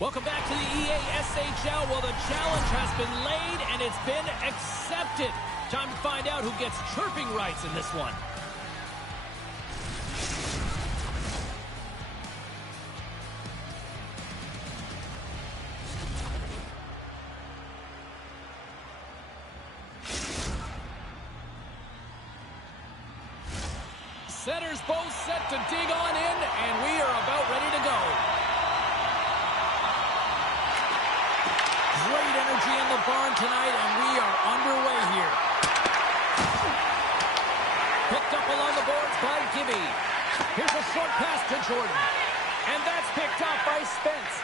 Welcome back to the EASHL. Well, the challenge has been laid and it's been accepted. Time to find out who gets chirping rights in this one. Centers both set to dig on in, and we are about ready to go. energy in the barn tonight, and we are underway here. Picked up along the boards by Gibby. Here's a short pass to Jordan. And that's picked up by Spence.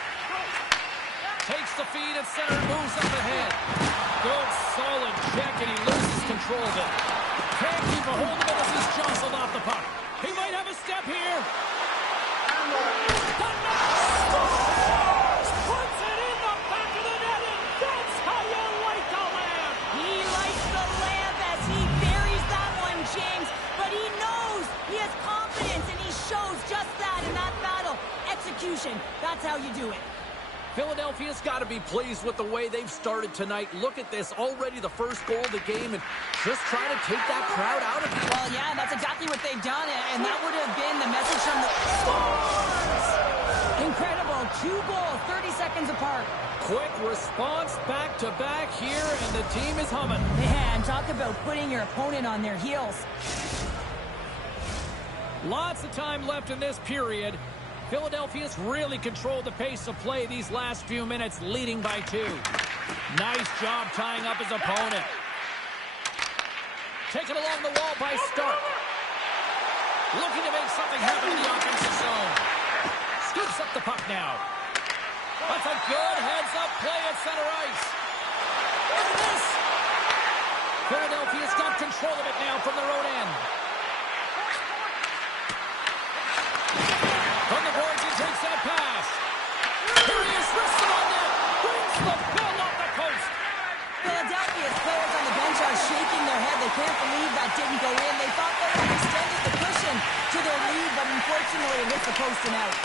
Takes the feed at center and moves up ahead. Good, solid check, and he loses control of it. Can't keep a hold of it as he's jostled off the puck. He might have a step here. The net scores! Puts it in the back of the net, and that's how you light the lamp. He lights the lamp as he buries that one, James. But he knows he has confidence, and he shows just that in that battle. Execution, that's how you do it. Philadelphia's got to be pleased with the way they've started tonight. Look at this, already the first goal of the game, and just trying to take that crowd out of it. Well, yeah, that's exactly what they've done, and that would have been the message from the scores! Incredible, 2 goals, 30 seconds apart. Quick response, back-to-back here, and the team is humming. Man, talk about putting your opponent on their heels. Lots of time left in this period. Philadelphia's really controlled the pace of play these last few minutes, leading by 2. Nice job tying up his opponent. Taken along the wall by Stark. Looking to make something happen in the offensive zone. Scoops up the puck now. That's a good heads-up play at center ice. Look at this. Philadelphia's got control of it now from their own end. From the boards, he takes that pass. Here he is, wristed on net. Brings the ball off the post. Philadelphia's players on the bench are shaking their head. They can't believe that didn't go in. They thought they had extended the cushion to their lead, but unfortunately it hit the post and out.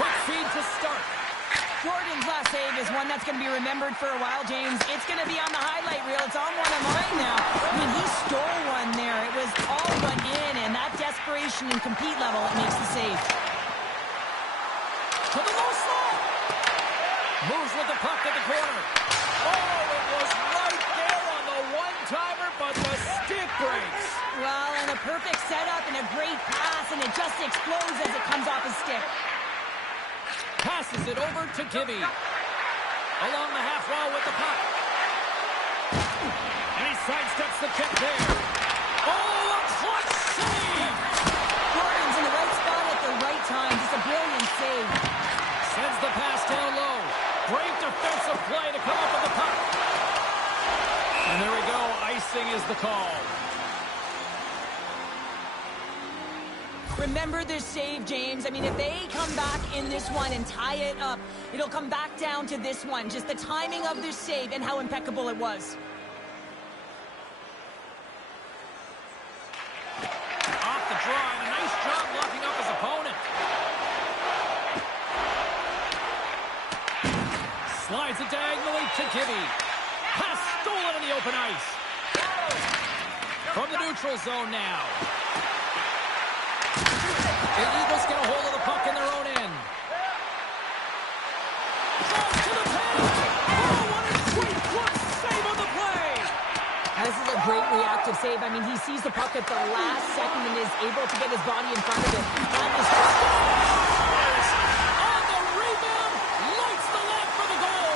Quick feed to Stark. Jordan's last save is one that's going to be remembered for a while, James. It's going to be on the highlight reel. It's on one of mine now. I mean, he stole one there. It was all but in, and that desperation and compete level, it makes the save. To the low slot. Moves with the puck at the corner. Oh, it was right there on the one-timer, but the stick breaks. Well, and a perfect setup and a great pass, and it just explodes as it comes off his stick. Passes it over to Gibby. Along the half wall with the puck. And he sidesteps the check there. Oh, a clutch save! Jordan's in the right spot at the right time. Just a brilliant save. Sends the pass down low. Great defensive play to come up with the puck. And there we go. Icing is the call. Remember this save, James. I mean, if they come back in this one and tie it up, it'll come back down to this one. Just the timing of this save and how impeccable it was. Off the draw, and a nice job locking up his opponent. Slides it diagonally to Gibby. Pass stolen in the open ice. From the neutral zone now. The Eagles get a hold of the puck in their own end. Draws to the pin. Oh, what a sweet clutch save on the play. This is a great reactive save. I mean, he sees the puck at the last second and is able to get his body in front of it. That is scores! On the rebound, lights the lamp for the goal.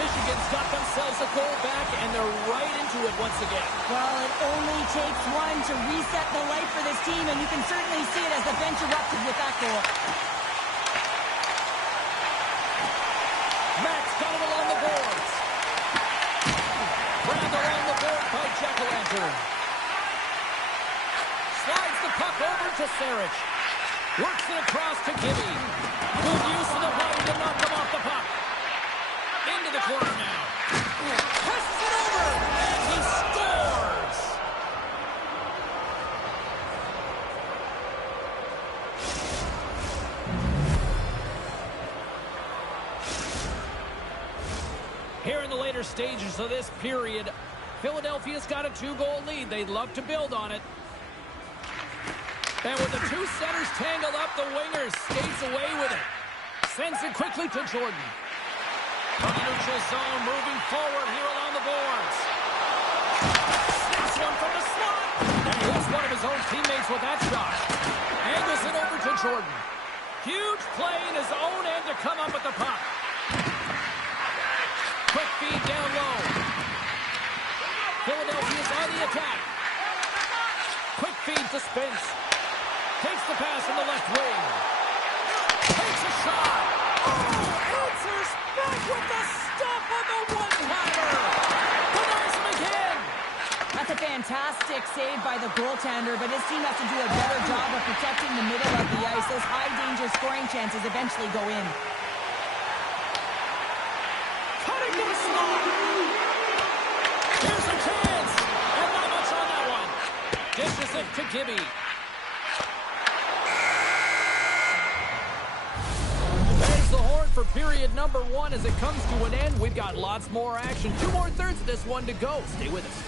Michigan's got themselves a goal back, and they're right into it once again. Well, it only takes one to reset the light for this team, and you can certainly see it as the bench erupted with that goal. Matt's got it along the boards. Grabbed along the board by Jack-O-Lantern. Slides the puck over to Sarich. Works it across to Gibby. Good use of the body to knock him off the puck. Into the corner now. Passes it over, and he scores! Here in the later stages of this period, Philadelphia's got a 2-goal lead. They'd love to build on it. And with the 2 centers tangled up, the winger skates away with it. Sends it quickly to Jordan. From the neutral zone, moving forward here along the boards. Snaps one from the slot. And he hits one of his own teammates with that shot. Angles it over to Jordan. Huge play in his own end to come up with the puck. Quick feed down low. Philadelphia's on the attack. Quick feed to Spence. Takes the pass from the left wing. Takes a shot. Oh, answers back with the stop on the one-timer. Denies him again. That's a fantastic save by the goaltender, but his team has to do a better job of protecting the middle of the ice. Those high-danger scoring chances eventually go in. Cutting to the slot. Here's a chance. And not much on that one. Dishes it to Gibby. There's the horn for period number 1 as it comes to an end. We've got lots more action. 2 more thirds of this one to go. Stay with us.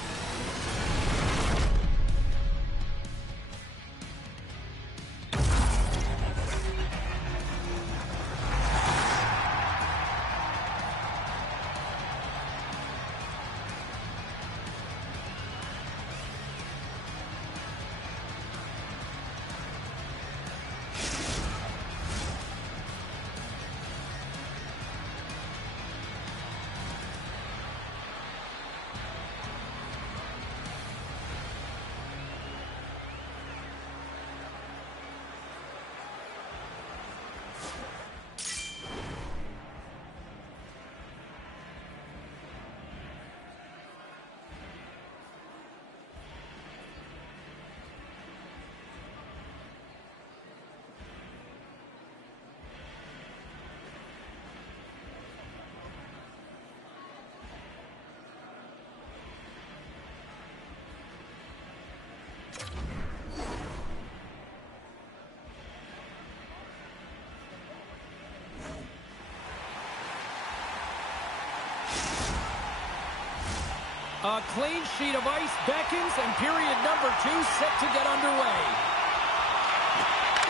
A clean sheet of ice beckons, and period number 2 set to get underway.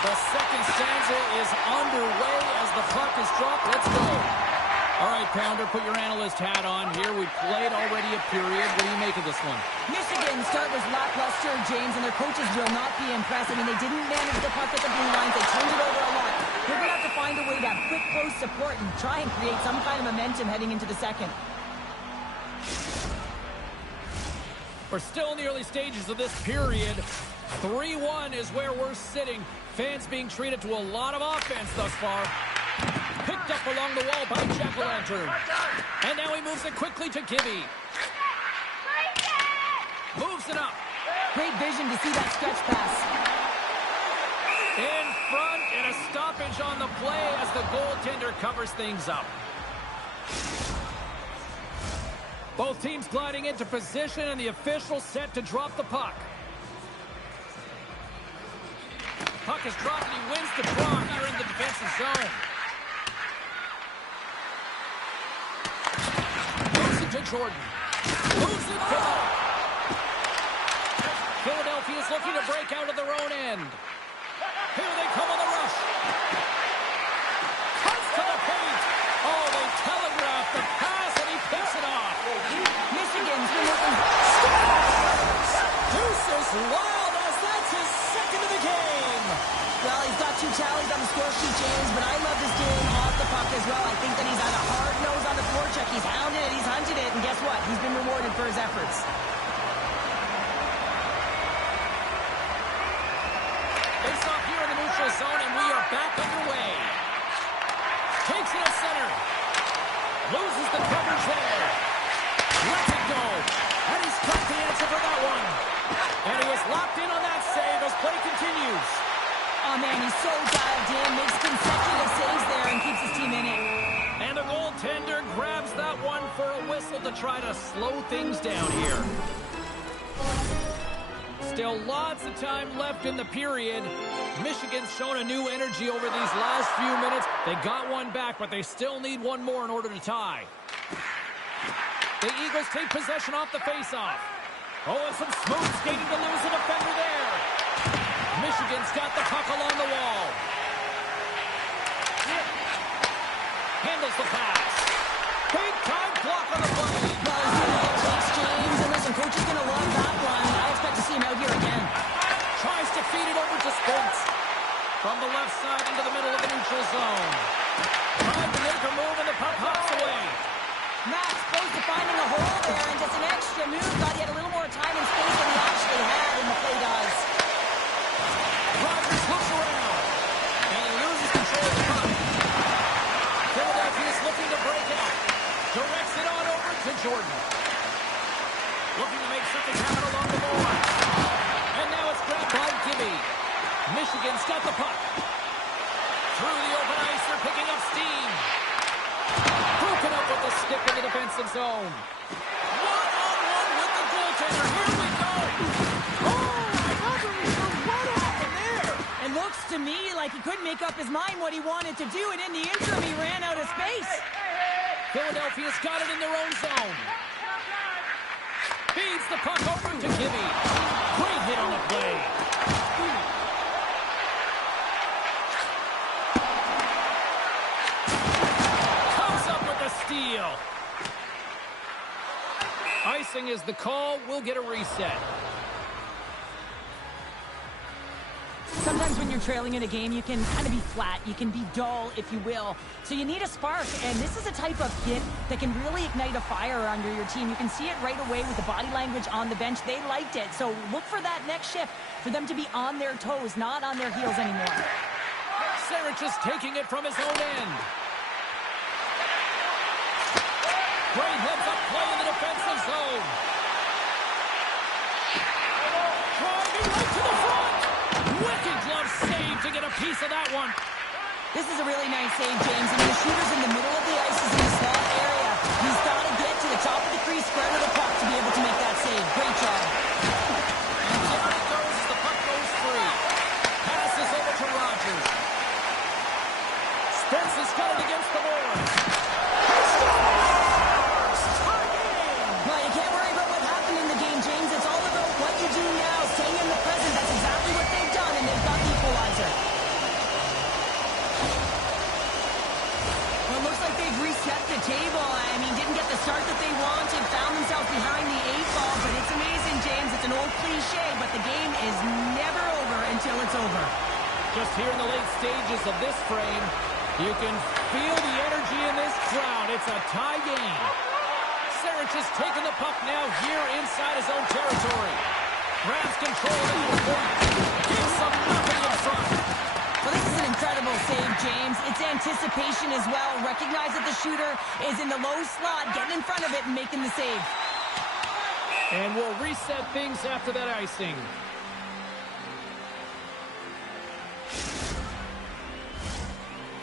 The second stanza is underway as the puck is dropped. Let's go. All right, Pounder, put your analyst hat on here. We've played already a period. What do you make of this one? Michigan's start was lackluster, James, and their coaches will not be impressed. I mean, they didn't manage the puck at the blue lines. They turned it over a lot. They're going to have to find a way to have quick, close support and try and create some kind of momentum heading into the second. We're still in the early stages of this period. 3-1 is where we're sitting. Fans being treated to a lot of offense thus far. Picked up along the wall by Jack-O-Lantern. And now he moves it quickly to Gibby. Moves it up. Great vision to see that stretch pass. In front and a stoppage on the play as the goaltender covers things up. Both teams gliding into position, and the official set to drop the puck. Puck is dropped, and he wins the draw here in the defensive zone. Moves it to Jordan. Moves it forward. Philadelphia's looking to break out of their own end. Here they come on the rush. Cuts to the paint. Oh, they telegraph the pass, and he picks it off. Michigan's been looking... Deuces wild as that's his second of the game. Well, he's got 2 tallies on the score sheet, James, but I love this game off the puck as well. I think that he's had a hard nose on the forecheck. He's hounded it, he's hunted it, and guess what? He's been rewarded for his efforts. Face off here in the neutral zone, and we are back underway. Takes it at center. Loses the coverage there. Lets it go. And he's got the answer for that one. And he was locked in on that save as play continues. Oh, man, he's so dialed in, makes consecutive saves there, and keeps his team in it. And the goaltender grabs that one for a whistle to try to slow things down here. Still lots of time left in the period. Michigan's shown a new energy over these last few minutes. They got one back, but they still need one more in order to tie. The Eagles take possession off the faceoff. Oh, and some smooth skating to lose a defender there. Michigan's got the puck along the wall. Handles the pass. Big time block on the play. Well, he's doing all takes, James, and listen, coach is going to love that one. I expect to see him out here again. Tries to feed it over to Spence. From the left side into the middle of the neutral zone. Trying to make a move, and the puck hops away. Max close to finding a hole there, and just an extra move. Thought he had a little more time and space than he actually had, and the play does. Rogers looks around, and he loses control of the puck. Philadelphia is looking to break out. Directs it on over to Jordan. Looking to make something happen along the boards. And now it's grabbed by Gibby. Michigan's got the puck. Through the open ice, they're picking up steam. Broken up with the stick in the defensive zone. One-on-one with the goaltender. Here we go. Oh, I wasn't sure what happened there. It looks to me like he couldn't make up his mind what he wanted to do, and in the interim, he ran out of space. Philadelphia's got it in their own zone. Feeds the puck over to Gibby. Great hit on the play. Comes up with the steal. Icing is the call. We'll get a reset. Sometimes when you're trailing in a game, you can kind of be flat. You can be dull, if you will. So you need a spark, and this is a type of hit that can really ignite a fire under your team. You can see it right away with the body language on the bench. They liked it. So look for that next shift, for them to be on their toes, not on their heels anymore. Sarich is taking it from his own end. Great heads-up play in the defensive zone. Driving right to the front. Wicked glove save to get a piece of that one. This is a really nice save, James. I mean, the shooter's in the middle of the ice, is in the slot area. He's got to get to the top of the crease, square with the puck to be able to make that save. Great job. And down it goes as the puck goes free. Passes over to Rogers. Spence has got it against the boards. Well, you can't worry about what happened in the game, James. It's all about what you do now. Staying in the present. That's exactly what they've done, and they've got the equalizer. Well, it looks like they've reset the table. I mean, didn't get the start that they wanted, found themselves behind the 8-ball, but it's amazing, James. It's an old cliche, but the game is never over until it's over. Just here in the late stages of this frame, you can feel the energy in this crowd. It's a tie game. Sarich has taken the puck now here inside his own territory. Grabs control of the point. Gives them nothing in front. Well, this is an incredible save, James. It's anticipation as well. Recognize that the shooter is in the low slot, getting in front of it and making the save. And we'll reset things after that icing.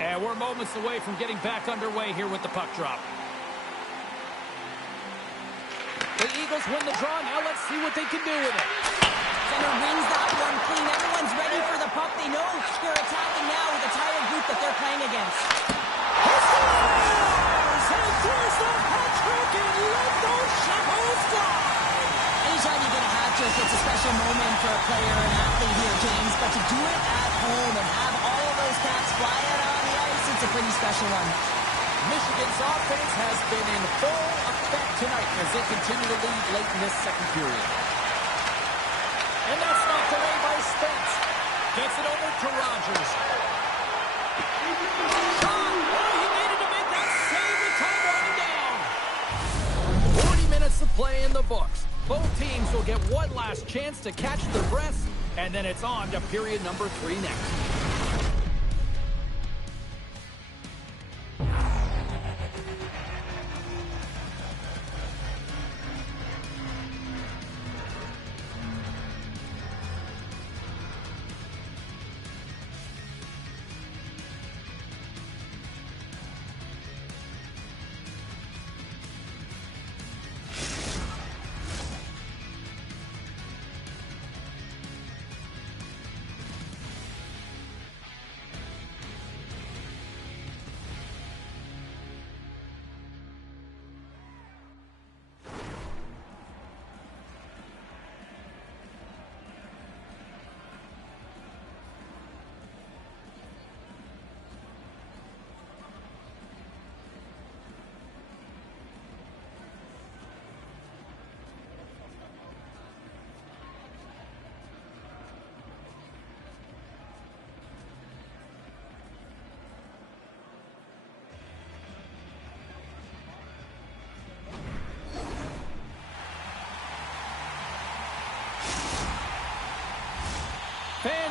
And we're moments away from getting back underway here with the puck drop. The Eagles win the draw. Now let's see what they can do with it. Center wins that one clean. Everyone's ready for the puck. They know they're attacking now with the tired group that they're playing against. He scores! And throws the hat-trick and let those shackles fly! Anytime you get a hat trick, it's a special moment for a player and athlete here, James. But to do it at home and have all of those cats fly out on the ice, it's a pretty special one. Michigan's offense has been in full effect tonight as they continue to lead late in this second period. And that's knocked away by Spence. Gets it over to Rogers. Shot! Oh, he needed to make that save with time winding down. 40 minutes of play in the books. Both teams will get one last chance to catch their breaths, and then it's on to period number 3 next.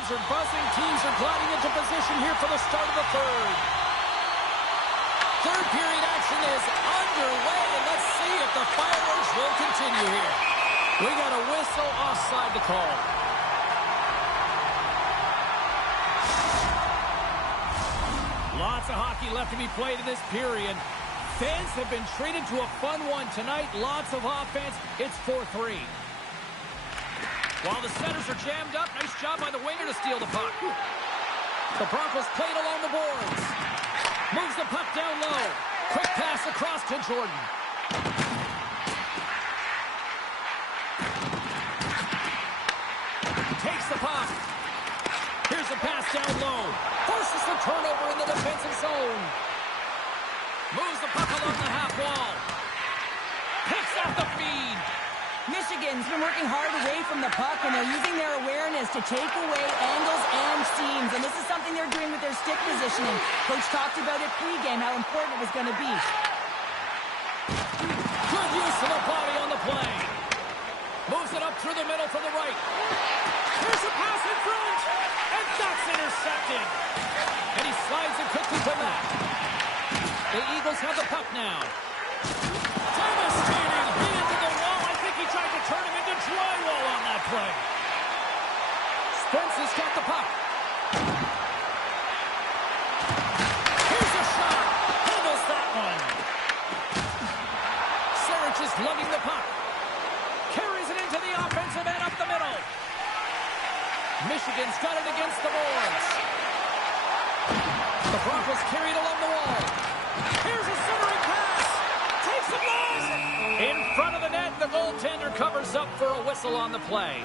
drums are buzzing. Teams are gliding into position here for the start of the third. Third period action is underway, and let's see if the fireworks will continue here. We got a whistle offside to call. Lots of hockey left to be played in this period. Fans have been treated to a fun one tonight. Lots of offense. It's 4-3. While the centers are jammed up, nice job by the winger to steal the puck. The Broncos played along the boards. Moves the puck down low. Quick pass across to Jordan. Takes the puck. Here's a pass down low. Forces the turnover in the defensive zone. Moves the puck along the half wall. Picks out the feed. Michigan's been working hard away from the puck, and they're using their awareness to take away angles and seams. And this is something they're doing with their stick positioning. Coach talked about it pregame, how important it was going to be. Good use of the body on the play. Moves it up through the middle from the right. Here's a pass in front, and that's intercepted. And he slides it quickly to that. The Eagles have the puck now. Devastating hit into the wall. I think he tried to turn him into drywall on that play. Spence has got the puck. Here's a shot. Handles that one. Sarich is lugging the puck. Carries it into the offensive end up the middle. Michigan's got it against the boards. The Broncos carried along the wall. Here's a centering pass. Takes the block. In front of the net, the goaltender covers up for a whistle on the play.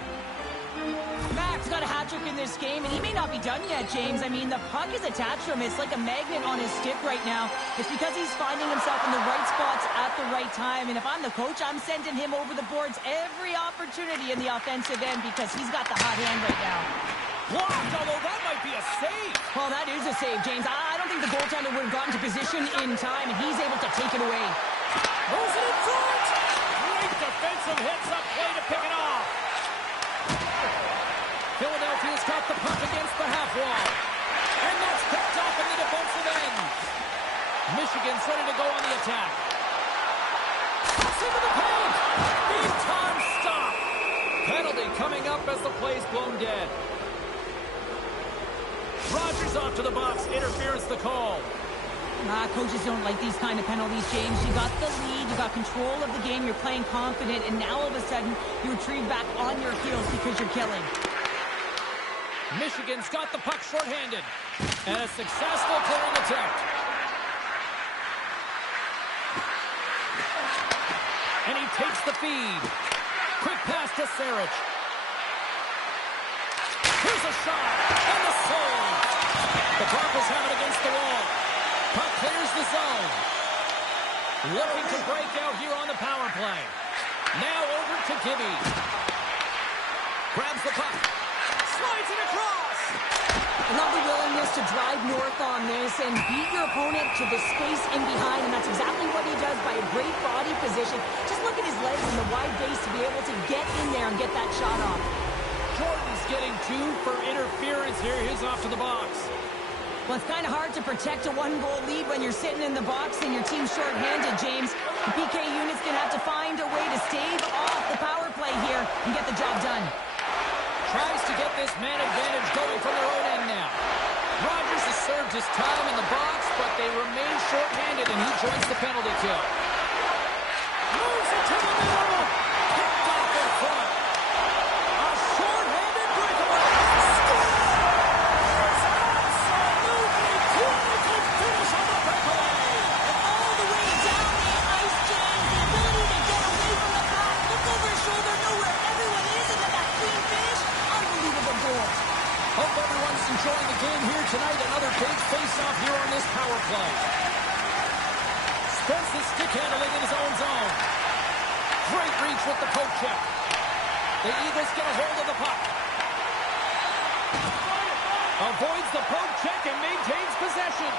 Max got a hat-trick in this game, and he may not be done yet, James. I mean, the puck is attached to him. It's like a magnet on his stick right now. It's because he's finding himself in the right spots at the right time. And if I'm the coach, I'm sending him over the boards every opportunity in the offensive end because he's got the hot hand right now. Blocked, although that might be a save. Well, that is a save, James. I don't think the goaltender would have gotten to position in time, and he's able to take it away. Moves it in front. Great defensive heads-up play to pick it off. Philadelphia's got the puck against the half wall. And that's picked off in the defensive end. Michigan's ready to go on the attack. Cuts into the paint. Big time stop. Penalty coming up as the play's blown dead. Rogers off to the box. Interference the call. Coaches don't like these kind of penalties, James. You got the lead, you got control of the game, you're playing confident, and now all of a sudden, you retrieve back on your heels because you're killing. Michigan's got the puck shorthanded. And a successful clearing attempt. And he takes the feed. Quick pass to Sarich. Here's a shot. And the save. The Broncos have it against the wall. Puck clears the zone. Looking to break out here on the power play. Now over to Gibby. Grabs the puck. Slides it across. I love the willingness to drive north on this and beat your opponent to the space in behind, and that's exactly what he does by a great body position. Just look at his legs and the wide base to be able to get in there and get that shot off. Jordan's getting 2 for interference here. He's off to the box. Well, it's kind of hard to protect a one-goal lead when you're sitting in the box and your team's short-handed, James. The PK unit's going to have to find a way to stave off the power play here and get the job done. Tries to get this man advantage going from their own end now. Rogers has served his time in the box, but they remain short-handed, and he joins the penalty kill. Moves it to the middle. Picked off in front. A short-handed breakaway. Scores! Absolutely clinical finish on the breakaway. All the way down the ice, James. The ability to get away from the pack, look over his shoulder, know where everyone is, and then that clean finish. Unbelievable goal. Hope everyone's enjoying the game here tonight. Another big face-off here on this power play. Spence is stick handling in his own zone. Great reach with the poke check. The Eagles get a hold of the puck. Avoids the poke check and maintains possession.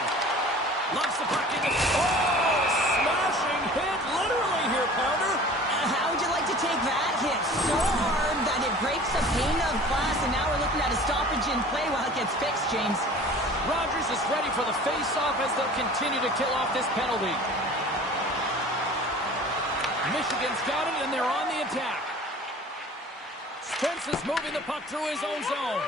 Loves the puck in the... Oh! Smashing hit literally here, Pounder. How would you like to take that hit? So hard that it breaks a pane of glass, and now we're looking at a stoppage in play. next, James. Rodgers is ready for the face-off as they'll continue to kill off this penalty. Michigan's got it, and they're on the attack. Spence is moving the puck through his own zone.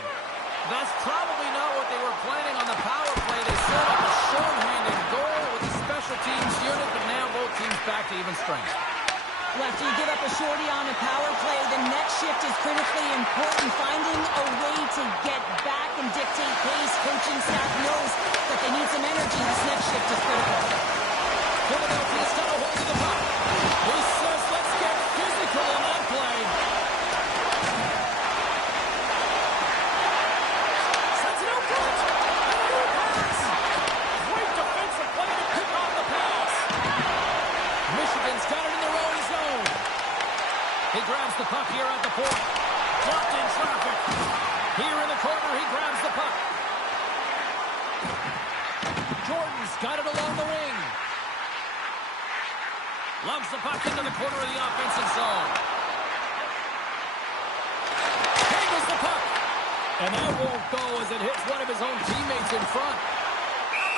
That's probably not what they were planning on the power play. They set up a short-handed goal with the special teams unit, but now both teams back to even strength. Well, after you give up a shorty on a power play, the next shift is critically important. Finding a way to get back and dictate pace. Coaching staff knows that they need some energy. This next shift is critical. Philadelphia's got a hold of the puck. He says, let's get physical on that play. Sends it out front. And a new pass. Great defensive play to pick off the pass. Michigan's got it in their own zone. He grabs the puck here at the point. Blocked in traffic. Here in the corner, he grabs the puck. Jordan's got it along the wing. Loves the puck into the corner of the offensive zone. Handles the puck. And that won't go as it hits one of his own teammates in front.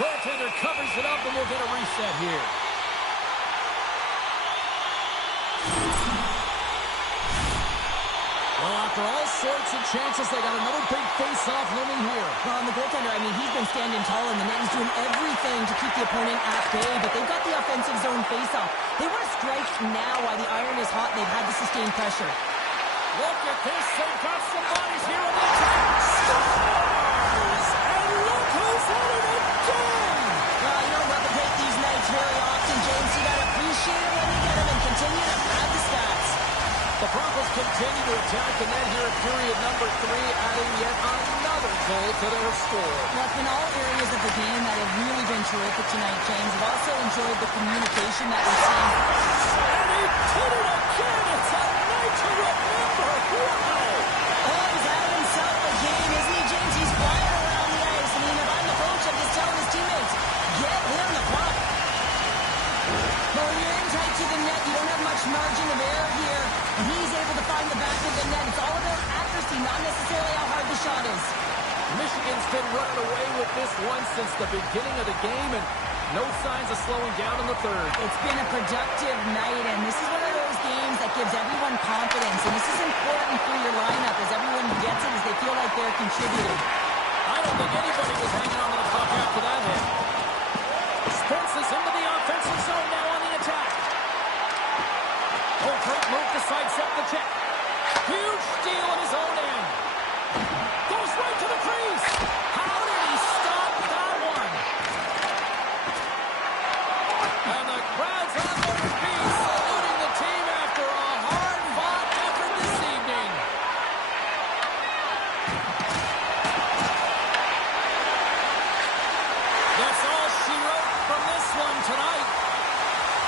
Goaltender covers it up, and we'll get a reset here. Well, after all sorts of chances, they got another big face-off looming here. Well, and the goaltender, I mean, he's been standing tall in the net. He's doing everything to keep the opponent at bay, but they've got the offensive zone face-off. They want to strike now while the iron is hot, and they've had to sustain pressure. Look at this. They've got some bodies here on the attack. Scores! And look who's at it again! Well, you don't replicate these nights very often, James. You got to appreciate it when you get them and continue to add the stats. The Broncos continue to attack the net here at period number 3, adding yet another goal to their score. Well, it's been all areas of the game that have really been terrific tonight, James. I've also enjoyed the communication that we've seen. And he did it again! It's a night to remember! Wow! Oh, he's having himself a game, isn't he, James? He's flying around the ice. I mean, if I'm the coach, I'm just telling his teammates, get him the puck. But when you're in tight to the net, you don't have much margin of error here. And he's able to find the back of the net. It's all about accuracy, not necessarily how hard the shot is. Michigan's been running away with this one since the beginning of the game, and no signs of slowing down in the third. It's been a productive night, and this is one of those games that gives everyone confidence. And this is important for your lineup as everyone gets it, as they feel like they're contributing. I don't think anybody was hanging on to the puck after that hit. Spence is into the offensive zone now on the attack. Oh, great move to sidestep the check. Huge steal in his own end. Goes right to the crease. How did he stop that one? And the crowd's on their feet, saluting the team after a hard-fought effort this evening. That's all she wrote from this one tonight.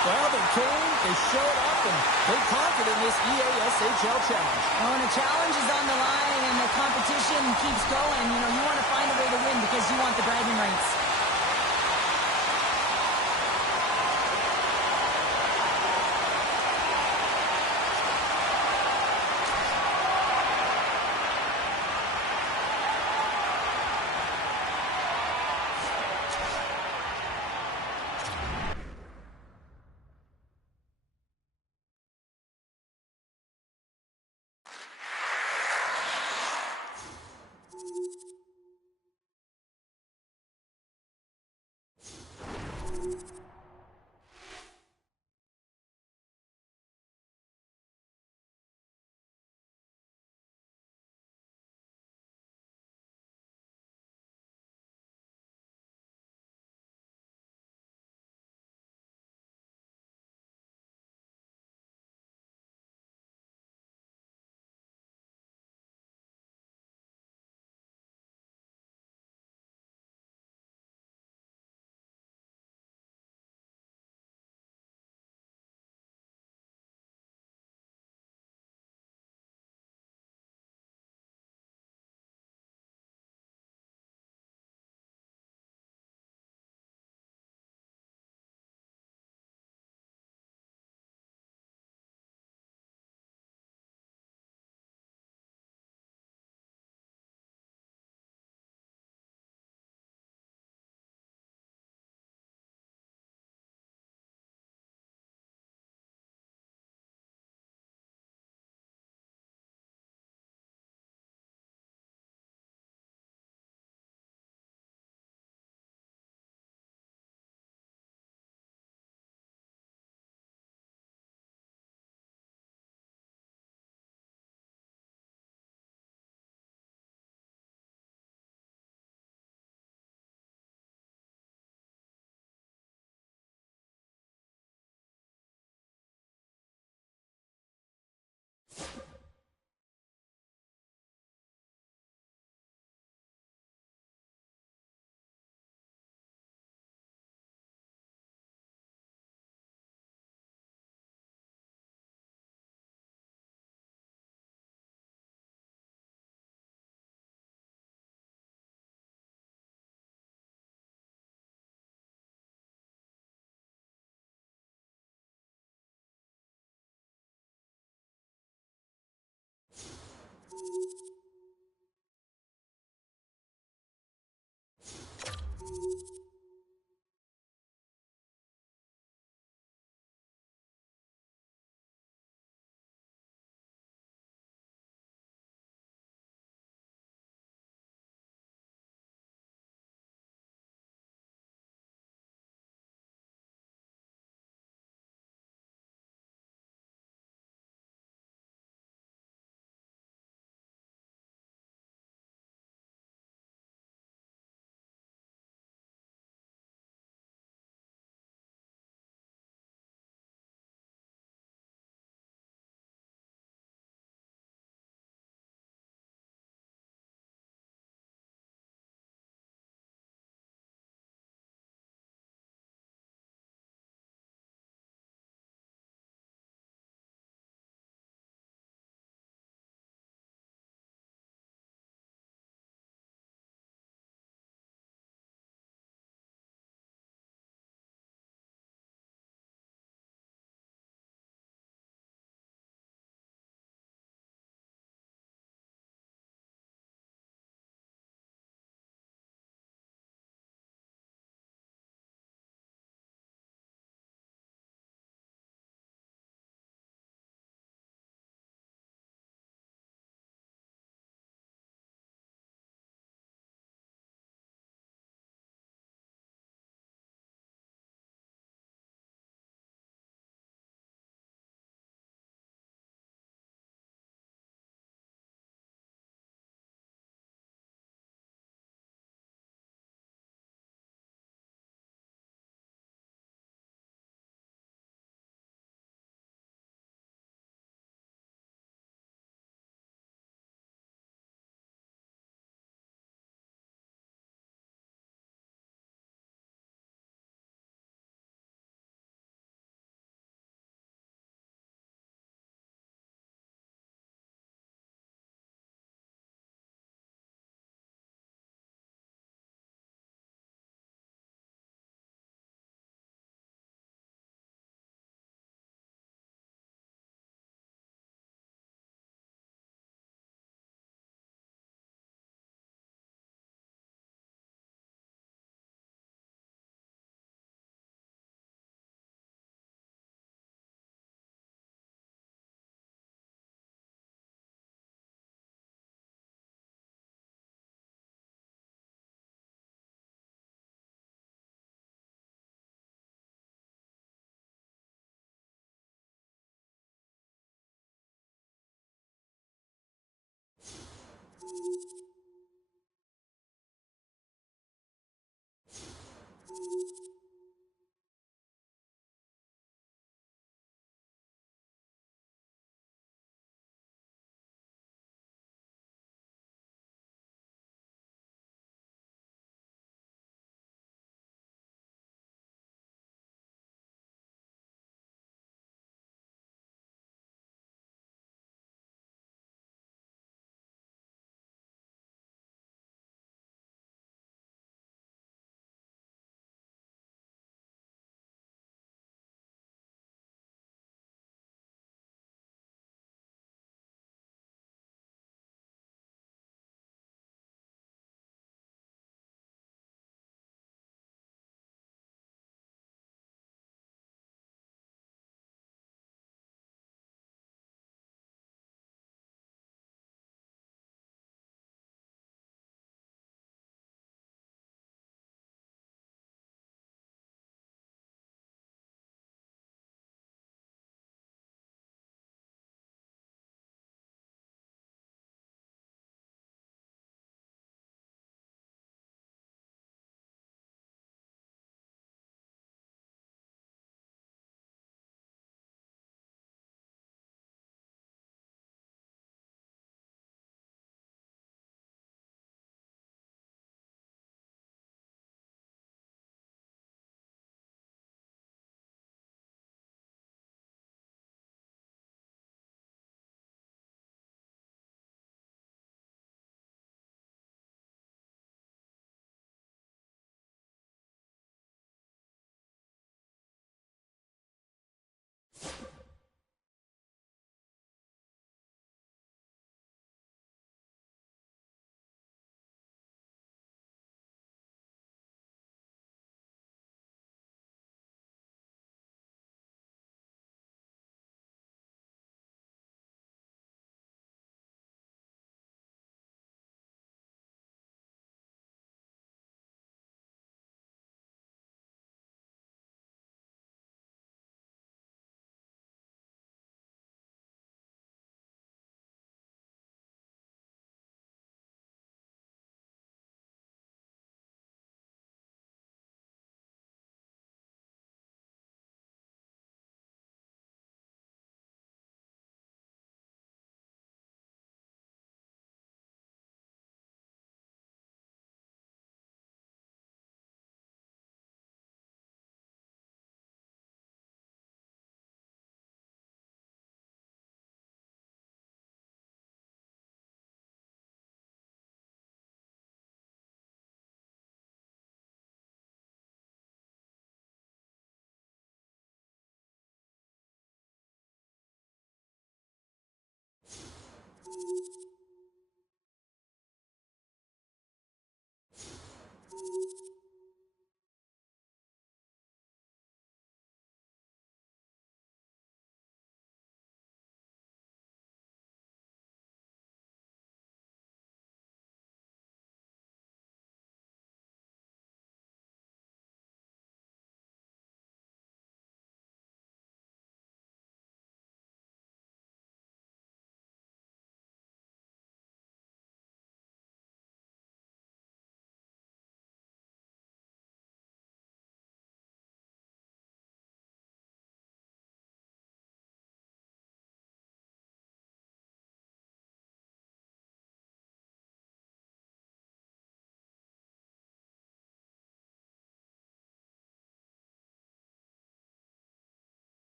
Well, they came, they showed up, and they conquered in this EASHL challenge. Well, when a challenge is on the line and the competition keeps going, you want to find a way to win because you want the bragging rights.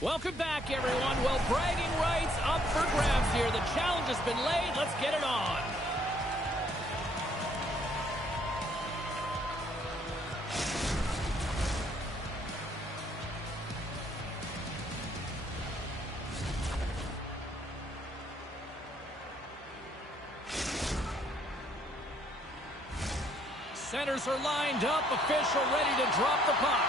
Welcome back, everyone. Well, bragging rights up for grabs here. The challenge has been laid. Let's get it on. Centers are lined up. Official ready to drop the puck.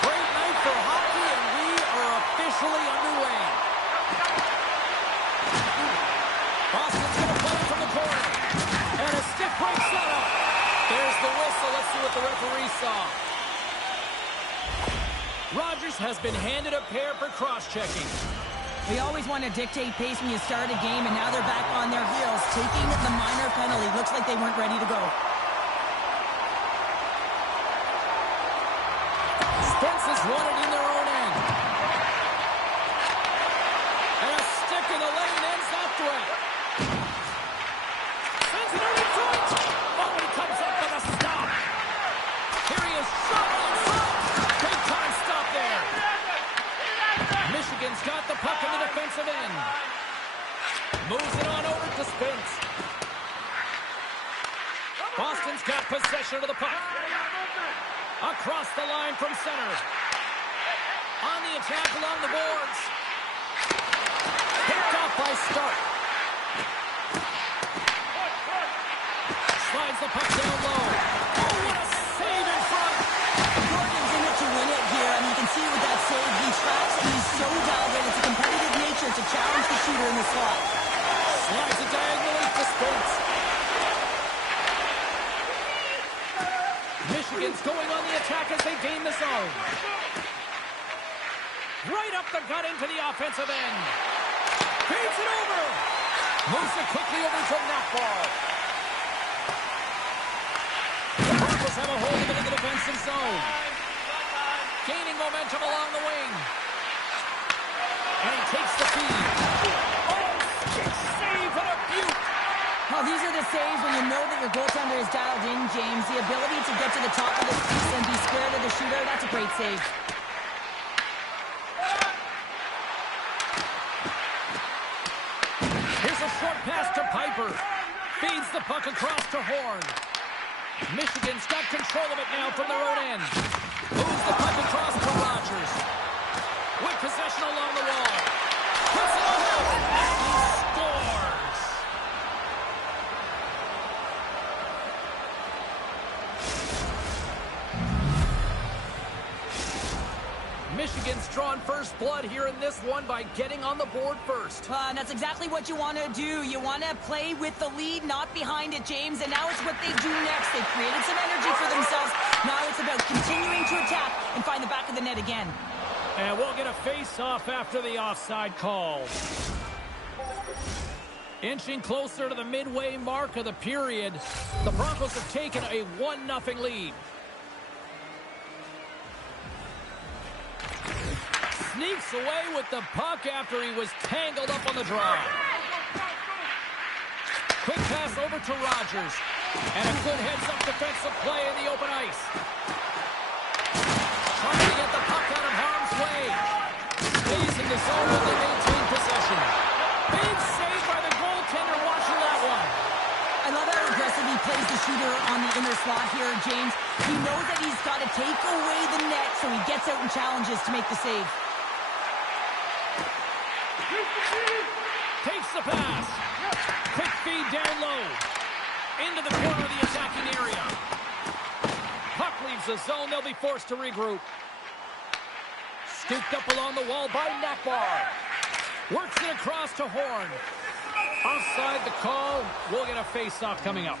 Great night for hockey, and we are officially underway. Boston's going to play it from the corner. And a stiff break setup. There's the whistle. Let's see what the referee saw. Rodgers has been handed a pair for cross-checking. We always want to dictate pace when you start a game, and now they're back on their heels, taking the minor penalty. Looks like they weren't ready to go. Spence has won it in their own end. And a stick in the lane ends that threat. Cincinnati points. Oh, he comes up with a stop. Here he is, shot in front. Big time stop there. Michigan's got the puck in the defensive end. Moves it on over to Spence. Boston's got possession of the puck. Across the line from center. On the attack along the boards. Picked off by Stark. Slides the puck down low. Oh, what a save in front. Gordon's in it to win it here. I mean, you can see with that save, he tracks and he's so dialed in. It's a competitive nature to challenge the shooter in the slot. Slides it diagonally to Spence. Michigan's going on the attack as they gain the zone. Right up the gut into the offensive end. Feeds it over. Moves it quickly over to Nakbar. The Broncos have a hold of it in the defensive zone. Gaining momentum along the wing. And he takes the feed. Oh, save and a beaut. Well, these are the saves when you know that your goaltender is dialed in, James. The ability to get to the top of the piece and be square to the shooter, that's a great save. Here's a short pass to Piper. Feeds the puck across to Horn. Michigan's got control of it now from their own end. Moves the puck across to Rodgers. With possession along the wall. Puts it on out. And he scores. Michigan's drawn first blood here in this one by getting on the board first. And that's exactly what you want to do. You want to play with the lead, not behind it, James. And now it's what they do next. They've created some energy for themselves. Now it's about continuing to attack and find the back of the net again. And we'll get a face-off after the offside call. Inching closer to the midway mark of the period, the Broncos have taken a 1-0 lead. Sneaks away with the puck after he was tangled up on the draw. Quick pass over to Rodgers. And a good heads-up defensive play in the open ice. Trying to get the puck out of harm's way. Stays in the zone while they maintain possession. Big save by the goaltender watching that one. I love how aggressive he plays the shooter on the inner slot here, James. He knows that he's got to take away the net, so he gets out and challenges to make the save. Takes the pass. Quick feed down low. Into the corner of the attacking area. Puck leaves the zone. They'll be forced to regroup. Scooped up along the wall by Nakbar. Works it across to Horn. Offside the call. We'll get a face-off coming up.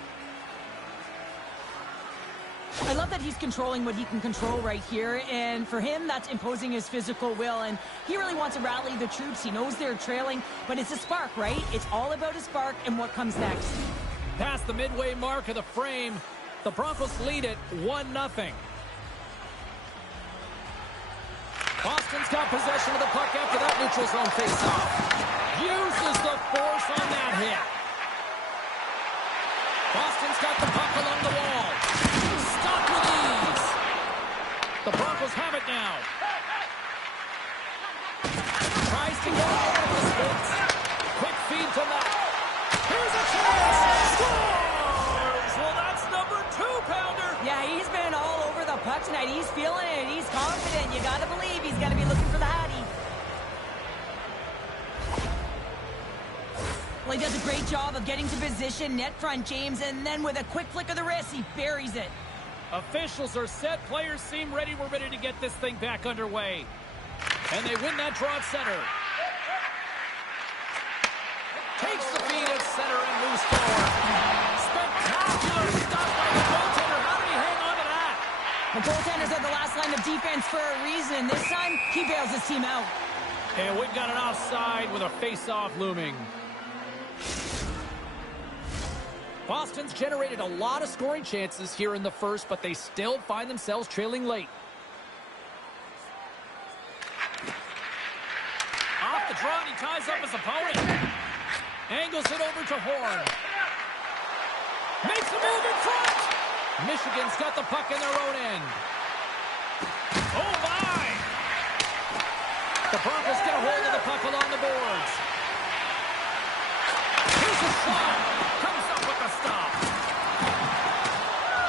I love that he's controlling what he can control right here, and for him, that's imposing his physical will, and he really wants to rally the troops. He knows they're trailing, but it's a spark, right? It's all about a spark and what comes next. Past the midway mark of the frame, the Broncos lead it 1-0. Boston's got possession of the puck after that neutral zone face-off. Uses the force on that hit. Boston's got the puck along the wall. Stopped with ease. The Broncos have it now. Tries to get it over the Spence. Quick feed to Matt. Here's a chance. Scores! Well, that's number 2-pounder. Yeah, he's been all over the puck tonight. He's feeling it. He's confident. You got to believe he's going to be looking for the Hattie. Well, he does a great job of getting to position, net front, James, and then with a quick flick of the wrist, he buries it. Officials are set. Players seem ready. We're ready to get this thing back underway. And they win that draw at center. Takes the feed at center and moves forward. Spectacular stop by the goaltender. How did he hang on to that? The goaltenders are the last line of defense for a reason. This time, he bails his team out. And we've got an offside with a face-off looming. Boston's generated a lot of scoring chances here in the first, but they still find themselves trailing late. Off the draw, and he ties up his opponent. Angles it over to Horn. Makes a move in front. Michigan's got the puck in their own end. Oh, my! The Broncos get a hold of the puck along the boards. Here's a shot. Comes up with a stop.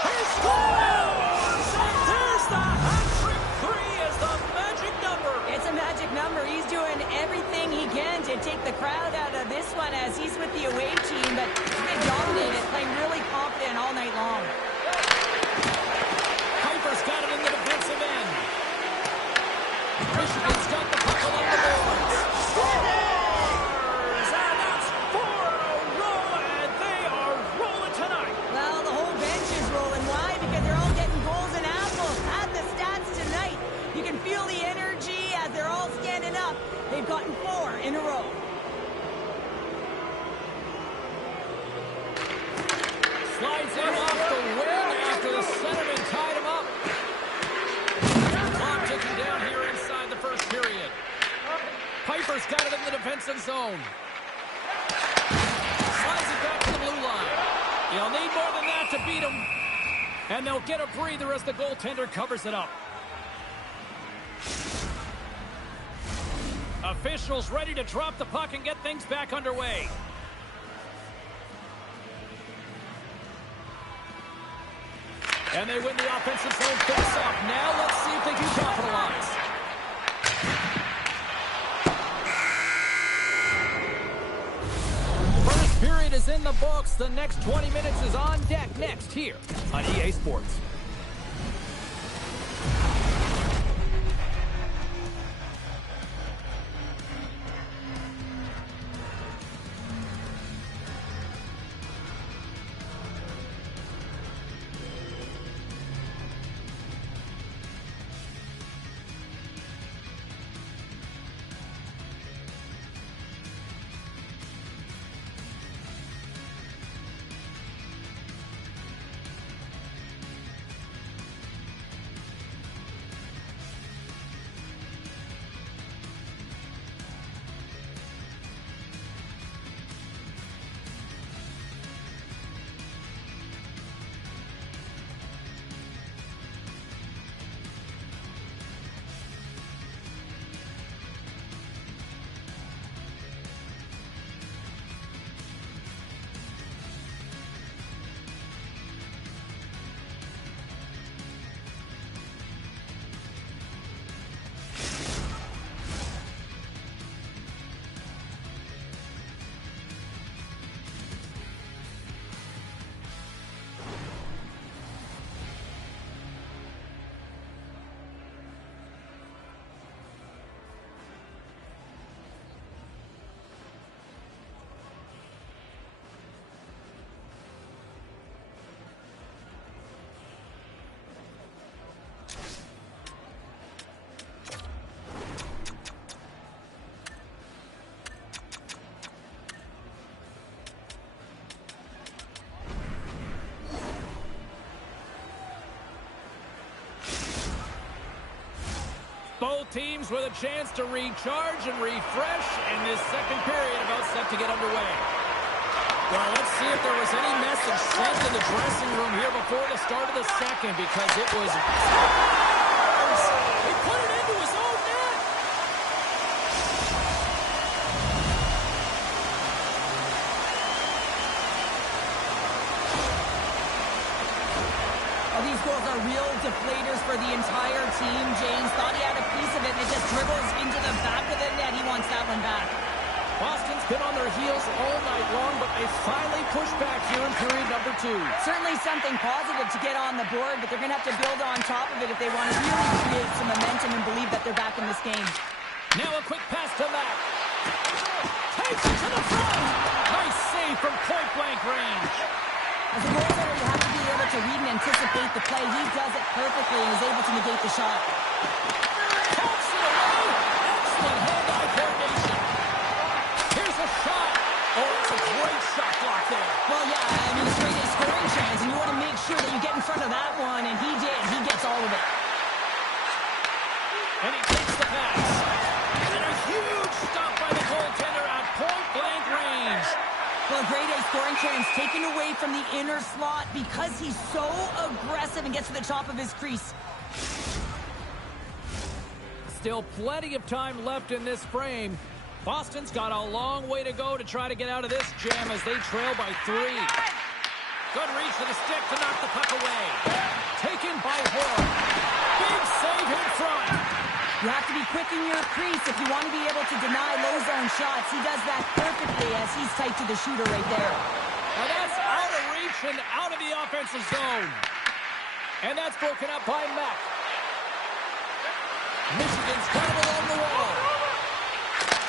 He scores! And there's the hat-trick three as the magic number. It's a magic number. He's doing everything he can to take the crowd out of this one as he's with the away team, but he's been dominated, playing really confident all night long. Piper's got it in the defensive end. Michigan's got the puck along the boards. Scores! And that's 4 in a row, and they are rolling tonight. Well, the whole bench is rolling. Why? Because they're all getting goals and apples. Add the stats tonight. You can feel the energy as they're all standing up. They've gotten 4 in a row. Slides in off the wing after the centerman tied him up. Clock ticking down here inside the first period. Piper's got it in the defensive zone. Slides it back to the blue line. You'll need more than that to beat him. And they'll get a breather as the goaltender covers it up. Officials ready to drop the puck and get things back underway. And they win the offensive zone face-off. Now let's see if they can capitalize. First period is in the books. The next 20 minutes is on deck next here on EA Sports. Both teams with a chance to recharge and refresh, and this second period about set to get underway. Well, let's see if there was any message sent in the dressing room here before the start of the second, because it was... He put it into his own net! Well, these goals are real deflators for the entire team. James thought he had a piece of it, and it just dribbles into the back of the net. He wants that one back. Boston's been on their heels all night long, but they finally pushed back here in period number 2. Certainly something positive to get on the board, but they're going to have to build on top of it if they want to really create some momentum and believe that they're back in this game. Now a quick pass to Matt. Takes it to the front. Nice save from point-blank range. As a goaltender, you have to be able to read and anticipate the play. He does it perfectly and is able to negate the shot. Pokes it away. Excellent hand-eye coordination. Here's a shot. Oh, it's a great shot block there. Well, yeah, I mean, it's a great scoring chance, and you want to make sure that you get in front of that one, and he did. He gets all of it. And he takes the pass. And a huge stop by the goaltender at point-blank range. Well, a great A scoring chance taken away from the inner slot because he's so aggressive and gets to the top of his crease. Still plenty of time left in this frame. Boston's got a long way to go to try to get out of this jam as they trail by 3. Good reach to the stick to knock the puck away. Taken by Horn. Big save in front. You have to be quick in your crease if you want to be able to deny low zone shots. He does that perfectly as he's tight to the shooter right there. And that's out of reach and out of the offensive zone. And that's broken up by Mack. Michigan's got him along the wall.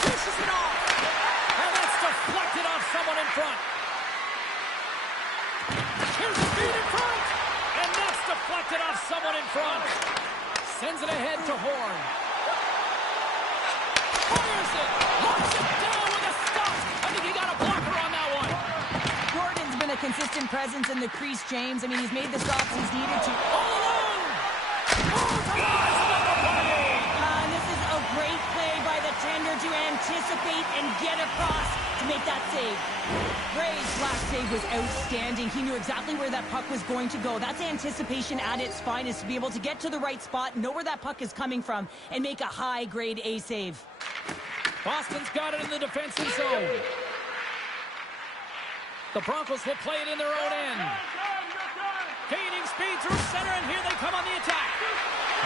Pushes it off. And that's deflected off someone in front. Here's the feed in front. And that's deflected off someone in front. Sends it ahead to Horn. Fires it. Locks it down with a stop. I think he got a blocker on that one. Gordon's been a consistent presence in the crease, James. I mean, he's made the stops he's needed to. All alone. Oh, the rise of the party. And this is a great play by the tender to anticipate and get across to make that save. Gray's last save was outstanding. He knew exactly where that puck was going to go. That's anticipation at its finest, to be able to get to the right spot, know where that puck is coming from, and make a high-grade A save. Boston's got it in the defensive zone. The Broncos will play it in their own end. Gaining speed through center, and here they come on the attack.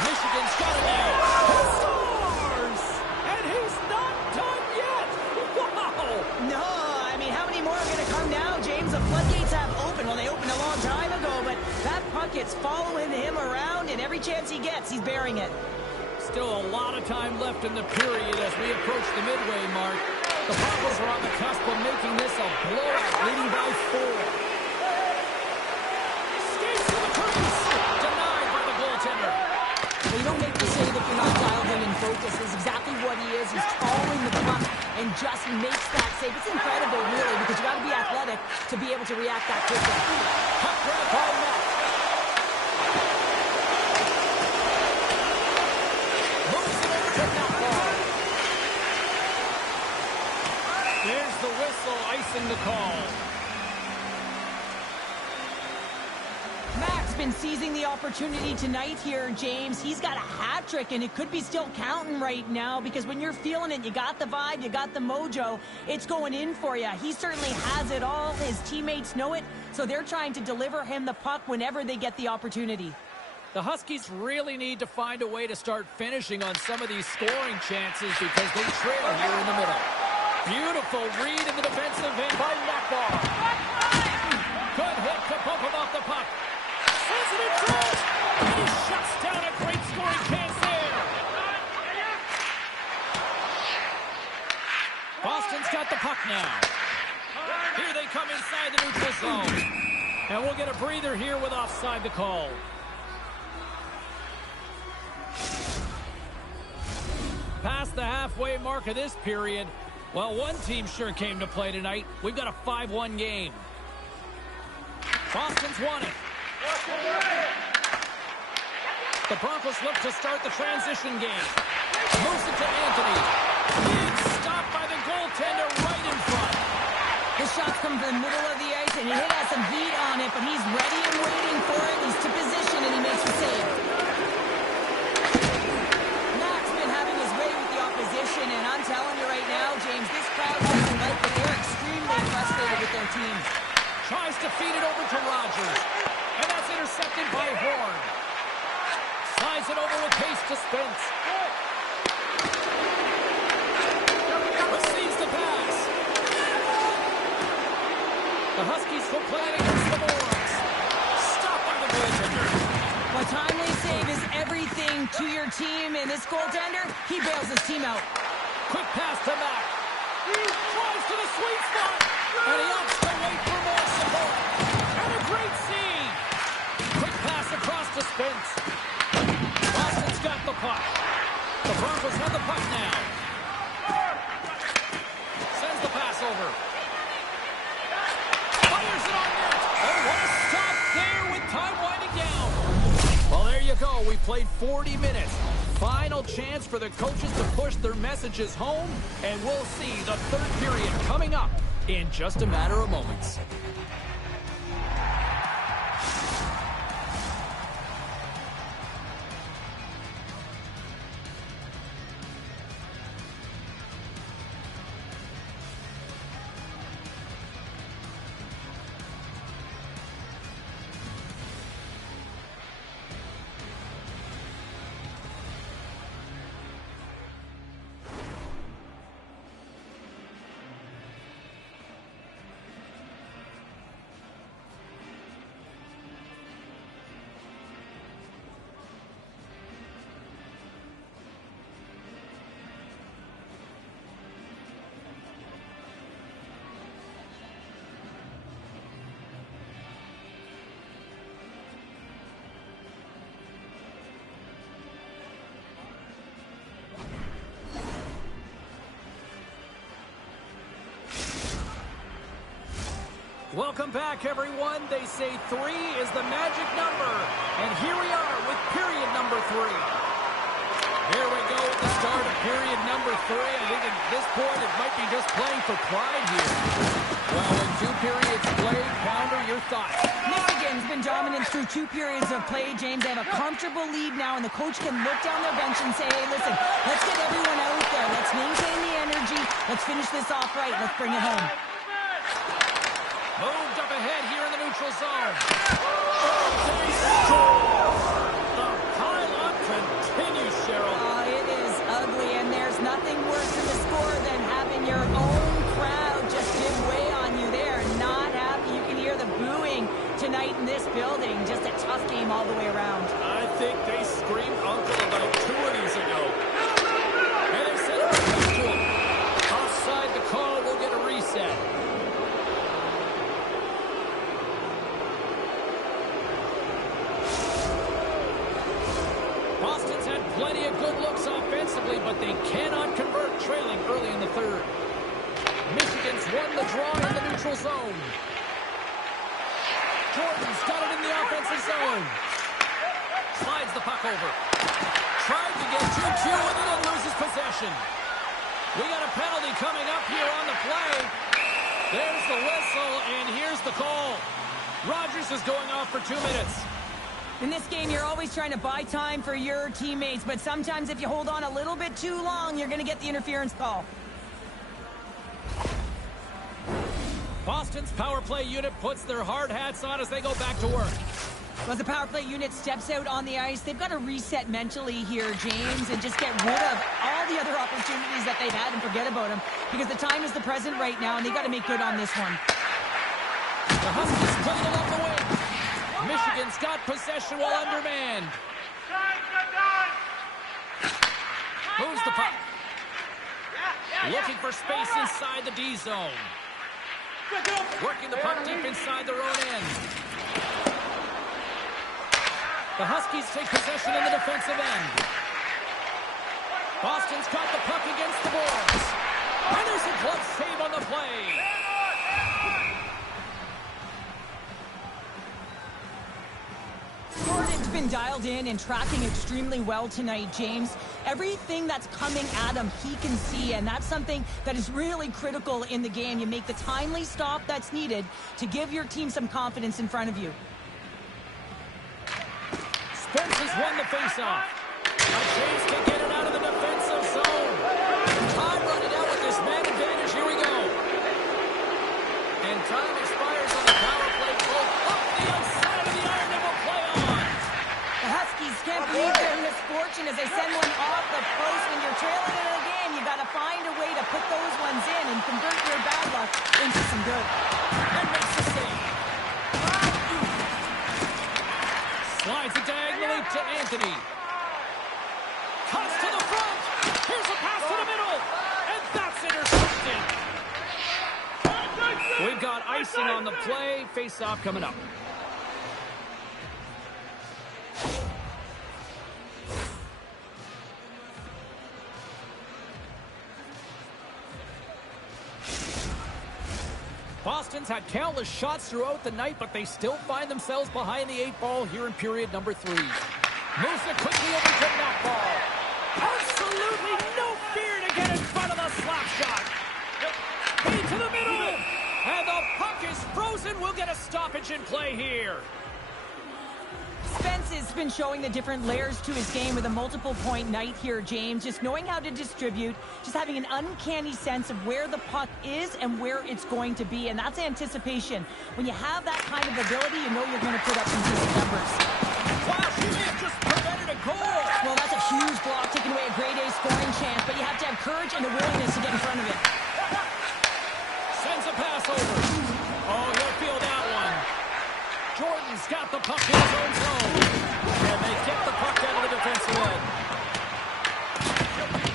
Michigan's got it now. He scores! And he's not done yet! Wow! No, I mean, how many more are going to come now, James? The floodgates have opened. Well, they opened a long time ago, but that puck is following him around, and every chance he gets, he's bearing it. Still a lot of time left in the period as we approach the midway mark. The Broncos are on the cusp of making this a blowout, leading by 4. Skates to the crease. Denied by the goaltender. Well, you don't make the save if you're not dialed in and focused. That's exactly what he is. He's following the puck and just makes that save. It's incredible, really, because you got to be athletic to be able to react that quickly. Puck grab by Mack. Moves it over to Knockout. There's the whistle, icing the call. Mack's been seizing the opportunity tonight here, James. He's got a hat trick, and it could be still counting right now because when you're feeling it, you got the vibe, you got the mojo, it's going in for you. He certainly has it all. His teammates know it, so they're trying to deliver him the puck whenever they get the opportunity. The Huskies really need to find a way to start finishing on some of these scoring chances because they trail here in the middle. Beautiful read in the defensive end by Nakbar. Good hit to bump him off the puck. Sends it in front. And he shuts down a great scoring chance there. Boston's got the puck now. Here they come inside the neutral zone. And we'll get a breather here with offside the call. Past the halfway mark of this period. Well, one team sure came to play tonight. We've got a 5-1 game. Boston's won it. The Broncos look to start the transition game. Moves it to Anthony. Big stop by the goaltender right in front. The shot's come from the middle of the ice, and he has some beat on it, but he's ready and waiting for it. He's to position, and he makes the save. Mack's been having his way with the opposition, and I'm telling you right now, James, this crowd doesn't like it. They're extremely frustrated with their team. Tries to feed it over to Rogers. And that's intercepted by Horn. Slides it over with pace to Spence. Receives the pass. The Huskies will play it against the Boards. Stopped by the goaltender. Well, timely save is everything to your team, and this goaltender, he bails his team out. Quick pass to Mack. Tries to the sweet spot. And he opts to wait for more support. And a great save. to Spence. Boston's got the puck. The Broncos have the puck now. Sends the pass over. Fires it on net. Oh, what a stop there with time winding down. Well, there you go. We played 40 minutes. Final chance for the coaches to push their messages home, and we'll see the third period coming up in just a matter of moments. Welcome back, everyone. They say 3 is the magic number. And here we are with period number 3. Here we go at the start of period number 3. I think at this point it might be just playing for pride here. Well, in 2 periods played, Pounder, your thoughts? Michigan's been dominant through 2 periods of play, James. They have a comfortable lead now, and the coach can look down their bench and say, hey, listen, let's get everyone out there. Let's maintain the energy. Let's finish this off right. Let's bring it home. Moved up ahead here in the neutral zone. Oh, they score! The pile-on continues, Cheryl. Oh, it is ugly, and there's nothing worse in the score than having your own crowd just give way on you. They are not happy. You can hear the booing tonight in this building. Just a tough game all the way around. I think they screamed uncle about 2 innings ago. And they said it was to him. Offside the call, we'll get a reset. Boston's had plenty of good looks offensively, but they cannot convert, trailing early in the third. Michigan's won the draw in the neutral zone. Jordan's got it in the offensive zone. Slides the puck over. Tried to get 2-2 with it and loses possession. We got a penalty coming up here on the play. There's the whistle, and here's the call. Rogers is going off for 2 minutes. In this game, you're always trying to buy time for your teammates, but sometimes if you hold on a little bit too long, you're going to get the interference call. Boston's power play unit puts their hard hats on as they go back to work. As the power play unit steps out on the ice, they've got to reset mentally here, James, and just get rid of all the other opportunities that they've had and forget about them, because the time is the present right now, and they've got to make good on this one. The Huskies put it along the wing. Michigan's got possession while undermanned. Moves the puck. Looking for space inside the D zone. Working the puck deep inside their own end. The Huskies take possession in the defensive end. Boston's got the puck against the boards. And there's a glove save on the play. Jordan's been dialed in and tracking extremely well tonight, James. Everything that's coming at him, he can see, and that's something that is really critical in the game. You make the timely stop that's needed to give your team some confidence in front of you. Spence has won the faceoff. A chance to get it out of the defensive zone. Time running out with this man advantage. Here we go. And time expires on the power play. Up the outside of the iron, and will play on. The Huskies can't believe their misfortune as they send one off the post. When you're trailing in a game, you got to find a way to put those ones in and convert your bad luck into some good. And makes the save. Slides it diagonally to Anthony. Cuts to the front. Here's a pass to the middle. And that's intercepted. We've got icing on the play. Face-off coming up. Boston's had countless shots throughout the night, but they still find themselves behind the 8 ball here in period number 3. Moves it quickly over to that ball. Absolutely no fear to get in front of the slap shot. Into the middle. And the puck is frozen. We'll get a stoppage in play here. Spence has been showing the different layers to his game with a multiple-point night here, James. Just knowing how to distribute, just having an uncanny sense of where the puck is and where it's going to be, and that's anticipation. When you have that kind of ability, you know you're going to put up some decent numbers. Wow, she may have just prevented a goal. Well, that's a huge block, taking away a grade A scoring chance, but you have to have courage and the willingness to get in front of it. Sends a pass over. Oh, you'll feel that one. Jordan's got the puck in his own zone. And they get the puck out of the defensive end.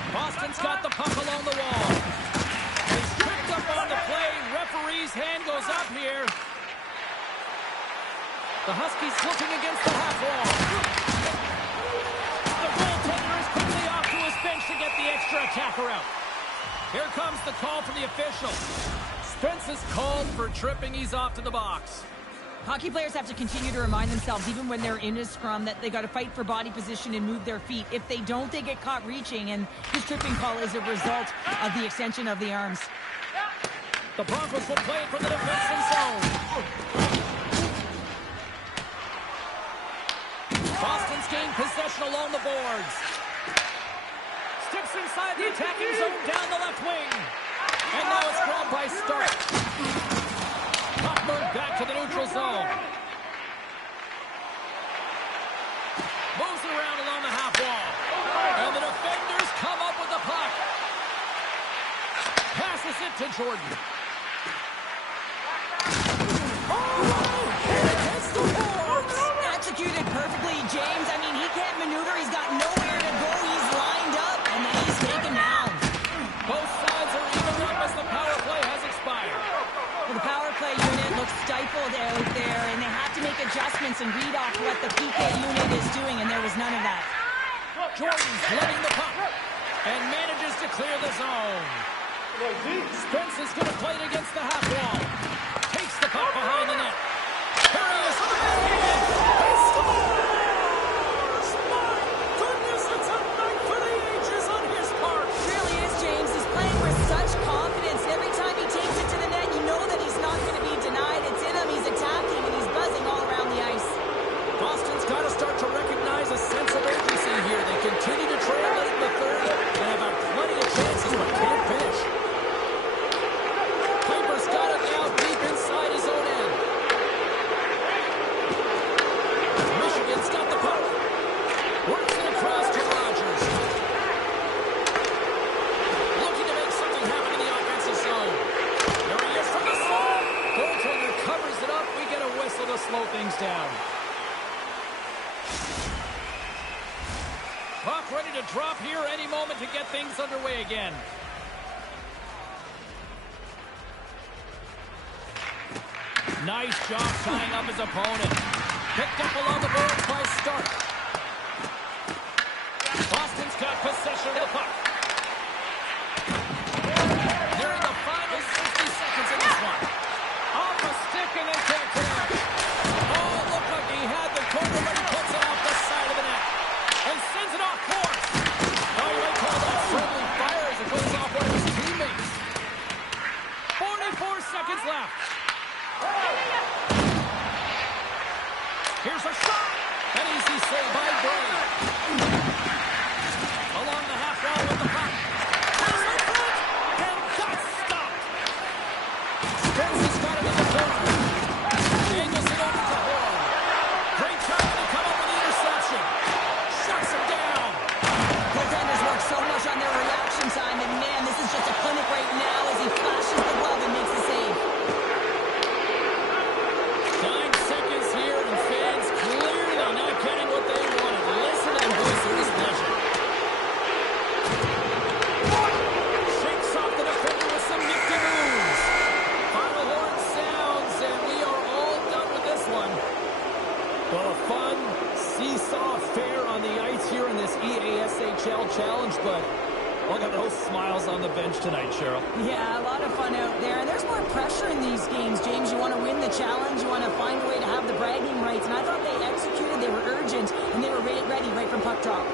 Boston's got the puck along the wall. He's tripped up on the play. Referee's hand goes up here. The Huskies looking against the half wall. The goaltender is quickly off to his bench to get the extra attacker out. Here comes the call from the official. Spence is called for tripping. He's off to the box. Hockey players have to continue to remind themselves, even when they're in a scrum, that they got to fight for body position and move their feet. If they don't, they get caught reaching, and his tripping call is a result of the extension of the arms. The Broncos will play it from the defensive zone. Boston's gained possession along the boards. Steps inside the attacking zone down the left wing. And now it's grabbed by Stark. Puck back to the neutral zone. Moves it around along the half wall. And the defenders come up with the puck. Passes it to Jordan. Executed perfectly, James. I mean, he can't maneuver. He's got nowhere to go. He's lined up, and then he's taken down. Both sides are even up as the power play has expired. Well, the power play unit looks stifled out there, and they have to make adjustments and read off what the PK unit is doing, and there was none of that. Jordan's letting the puck and manages to clear the zone. Spence is going to play it against the half wall. Takes the puck behind the net. Here he is. He scores! My goodness, it's a night for the ages on his part. It really is, James. He's playing with such confidence. Every time he takes it to the net, you know that he's not going to be denied. It's in him. He's attacking, and he's buzzing all around the ice. Boston's got to start to recognize a sense of urgency here. They continue to trail late in the third and have had plenty of chances but can't finish. Piper's got it now deep inside his own end. Michigan's got the puck. Works it across to Rogers. Looking to make something happen in the offensive zone. There he is from the side. Goaltender covers it up. We get a whistle to slow things down. Puck ready to drop here any moment to get things underway again. Nice job tying up his opponent. Picked up along the boards by Stark. Boston's got possession of the puck. Nearing the final 60 seconds in this one. Off a stick and then can't connect. Oh, looked like he had the corner, but he puts it off the side of the net. And sends it off course. Oh, you might call that friendly fire as it goes off one of his teammates. 44 seconds left. Here's a shot. An easy save by Bray. Along the half wall with the puck. Pass in front. And that's stopped. Spence has got it in the corner. Daniels it over to Horn. Great job to come up with the interception. Shuts him down. Goaltenders work so much on their reaction time, and man, this is just a clinic right now as he flashes the glove and makes the save. 9 seconds here, and fans clearly not getting what they wanted. Listen to them voice their displeasure. Shakes off the defender with some nifty moves. Final horn sounds, and we are all done with this one. Well, a fun seesaw affair on the ice here in this EASHL challenge, but Look at those smiles on the bench tonight, Cheryl. Yeah, a lot of fun out there. And there's more pressure in these games, James. You want to win the challenge. You want to find a way to have the bragging rights. And I thought they executed. They were urgent, and they were ready right from puck drop.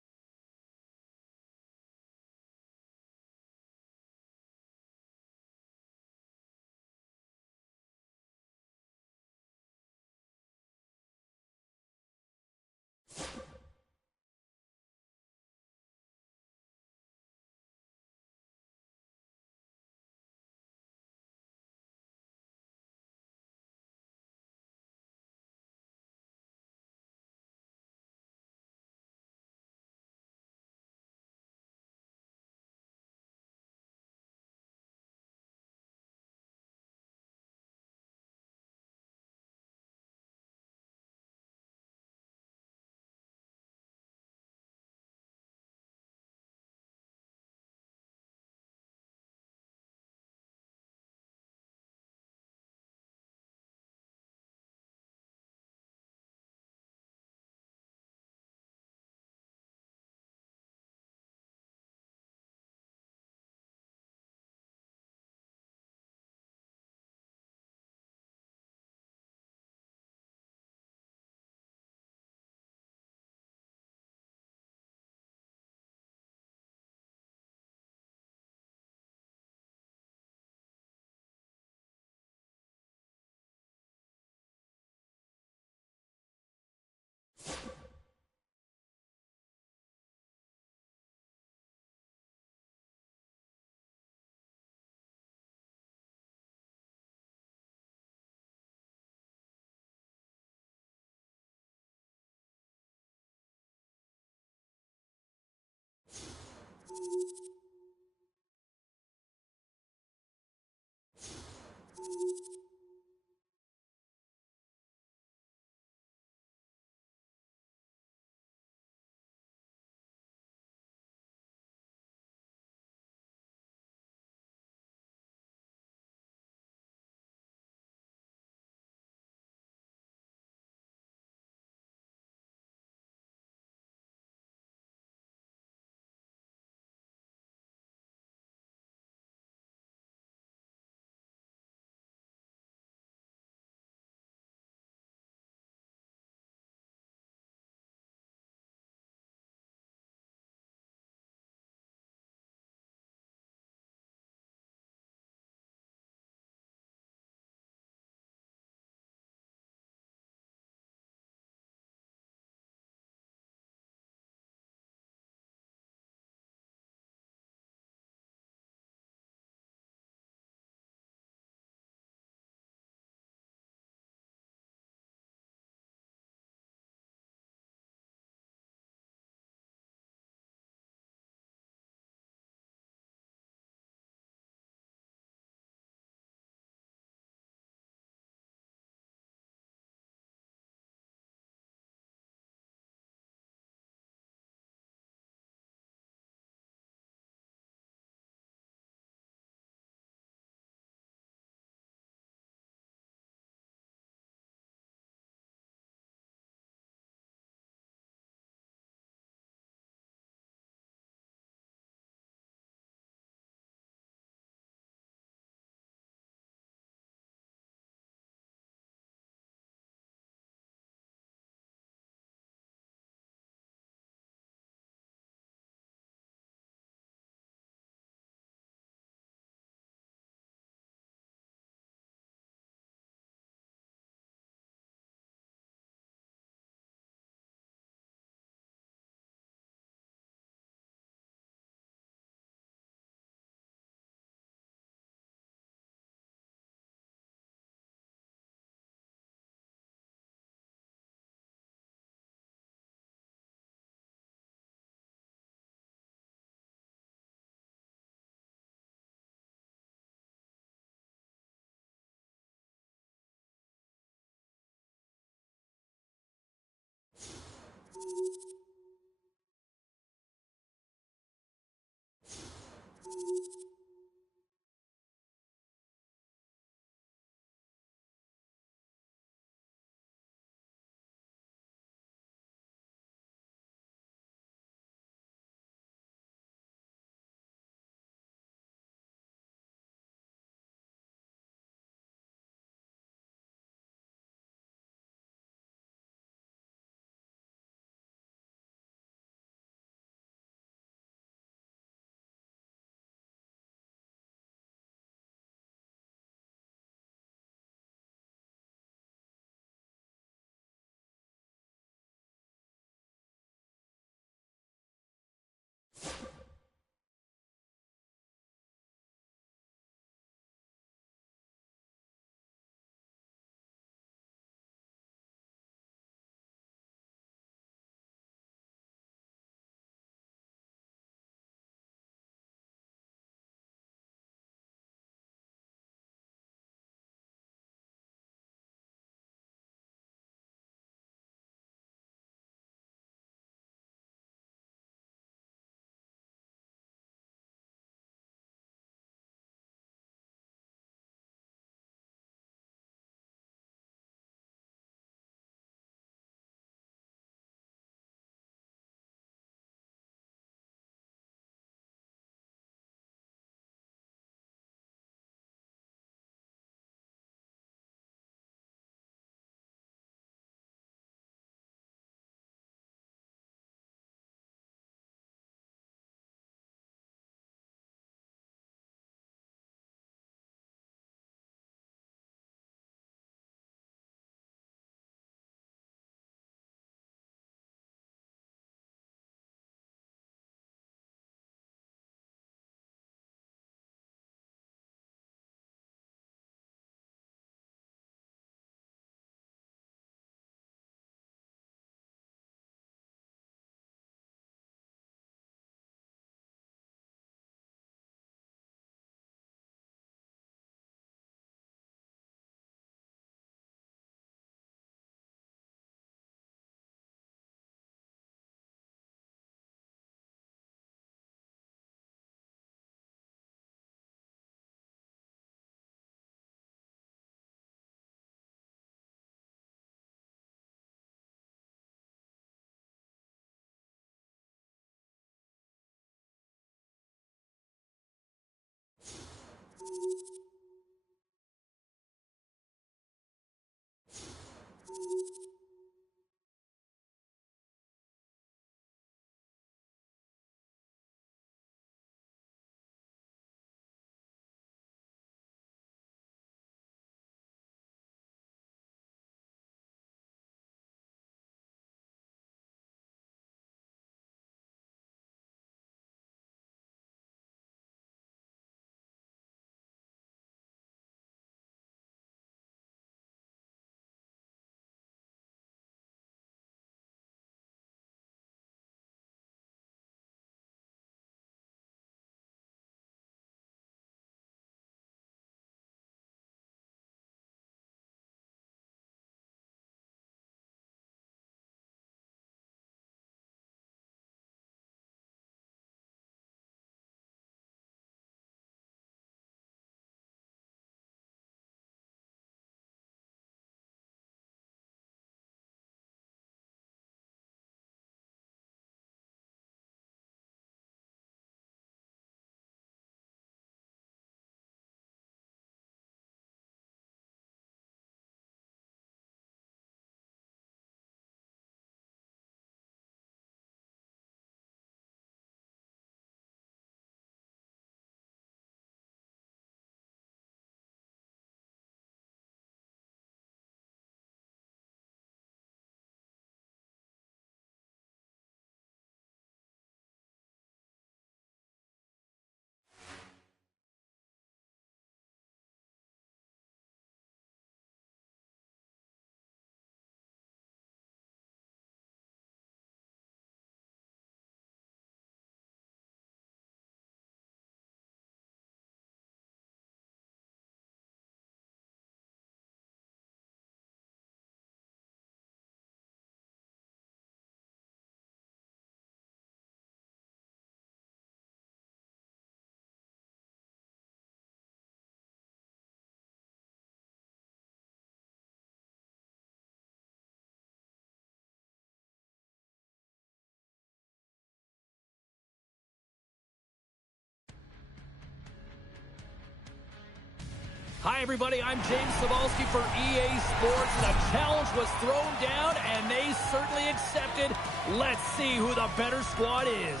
Hi, everybody. I'm James Cebulski for EA Sports. The challenge was thrown down, and they certainly accepted. Let's see who the better squad is.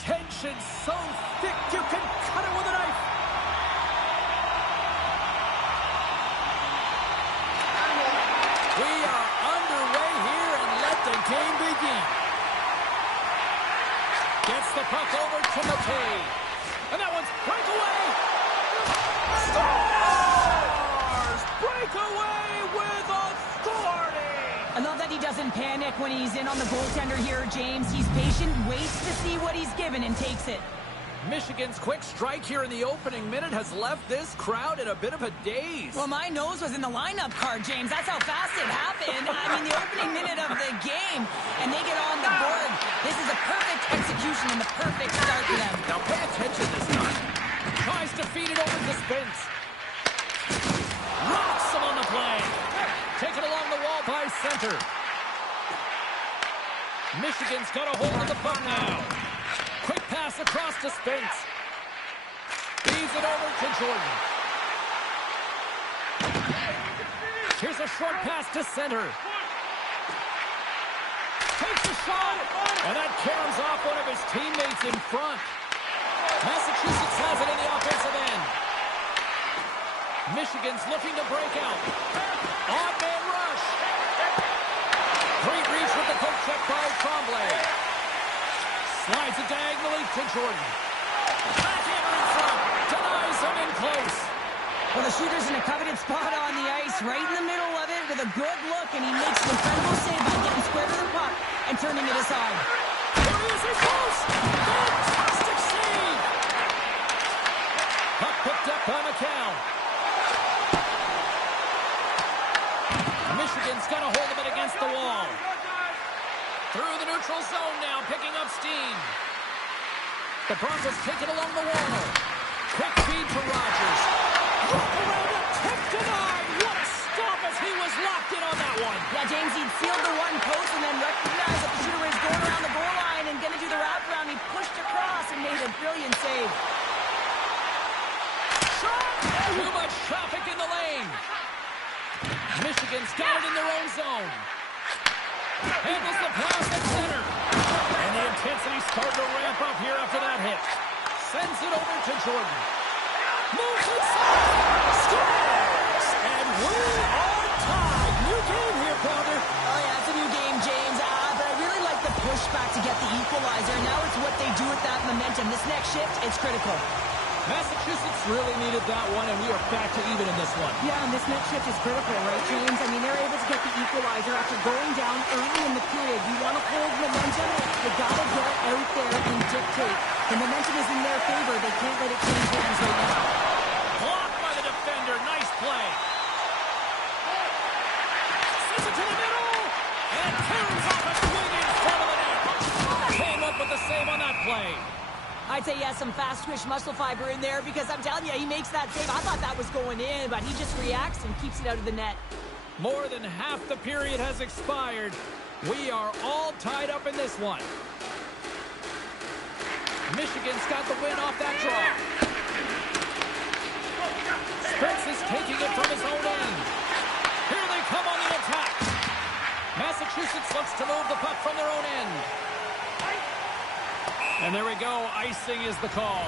Tension so thick you can cut it with a knife. We are underway here, and let the game begin. Gets the puck over to McKay. And that one's breakaway. Scores! Breakaway with authority. I love that he doesn't panic when he's in on the goaltender here, James. He's patient, waits to see what he's given, and takes it. Michigan's quick strike here in the opening minute has left this crowd in a bit of a daze. Well, my nose was in the lineup card, James. That's how fast it happened. I mean, the opening minute of the game, and they get on the board. This is a perfect execution and the perfect start for them. Now pay attention this time. Tries to feed it over to Spence. Rocks him on the play. Taken along the wall by center. Michigan's got a hold of the puck now. Quick pass across to Spence. Feeds it over to Jordan. Here's a short pass to center. Takes a shot. And that caroms off one of his teammates in front. Massachusetts has it in the offensive end. Michigan's looking to break out. On-man rush. Great reach with the poke check by Tremblay. Slides it diagonally to Jordan. Backhander in front. Denies him in close. Well, the shooter's in a coveted spot on the ice, right in the middle of it with a good look, and he makes an incredible save by getting square to the puck and turning it aside. There he is, he's close. Fantastic save. Puck picked up by McCall. Michigan's got a hold of it against the wall. Through the neutral zone now, picking up steam. The Broncos take it along the wall. Quick feed to Rogers. Look around the tip denied. What a stop as he was locked in on that one. Yeah, James, he'd sealed the one post and then recognized that the shooter was going around the goal line and going to do the wraparound. He pushed across and made a brilliant save. Too much traffic in the lane. Michigan's got it in their own zone. Handles the pass at center. And the intensity starting to ramp up here after that hit. Sends it over to Jordan. Moves inside. Scores! And we are tied. New game here, Pounder. Oh, yeah, it's a new game, James. But I really like the pushback to get the equalizer. Now it's what they do with that momentum. This next shift, it's critical. Massachusetts really needed that one, and we are back to even in this one. Yeah, and this next shift is critical, right, James? I mean, they're able to get the equalizer after going down early in the period. You want to hold momentum, you got to get out there and dictate. The momentum is in their favor. They can't let it change hands right now. Blocked by the defender. Nice play. Sends it to the middle, and turns off a swing in front of the net. Came up with the save on that play. I'd say he has some fast twitch muscle fiber in there because I'm telling you, he makes that save. I thought that was going in, but he just reacts and keeps it out of the net. More than half the period has expired. We are all tied up in this one. Michigan's got the win off that draw. Spence is taking it from his own end. Here they come on the attack. Massachusetts looks to move the puck from their own end. And there we go. Icing is the call.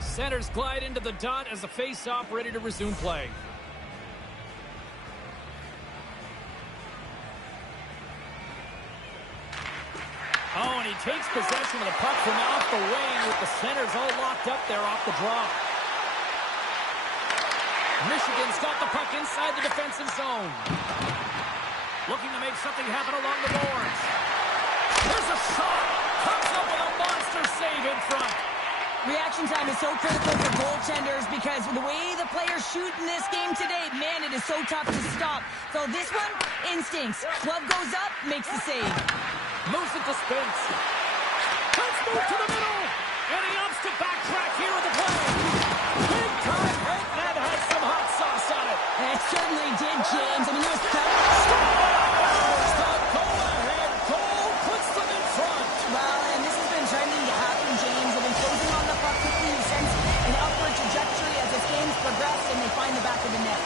Centers glide into the dot as the face-off ready to resume play. Oh, and he takes possession of the puck from off the wing with the centers all locked up there off the draw. Michigan's got the puck inside the defensive zone. Looking to make something happen along the boards. There's a shot. Comes up with a monster save in front. Reaction time is so critical for goaltenders because the way the players shoot in this game today, man, it is so tough to stop. So this one, instincts. Glove goes up, makes the save. Moves it to Spence. Let's move to the middle. And he opts to backtrack here with the play. Big time hit. That had some hot sauce on it. It certainly did, James. I mean, it was and they find the back of the net.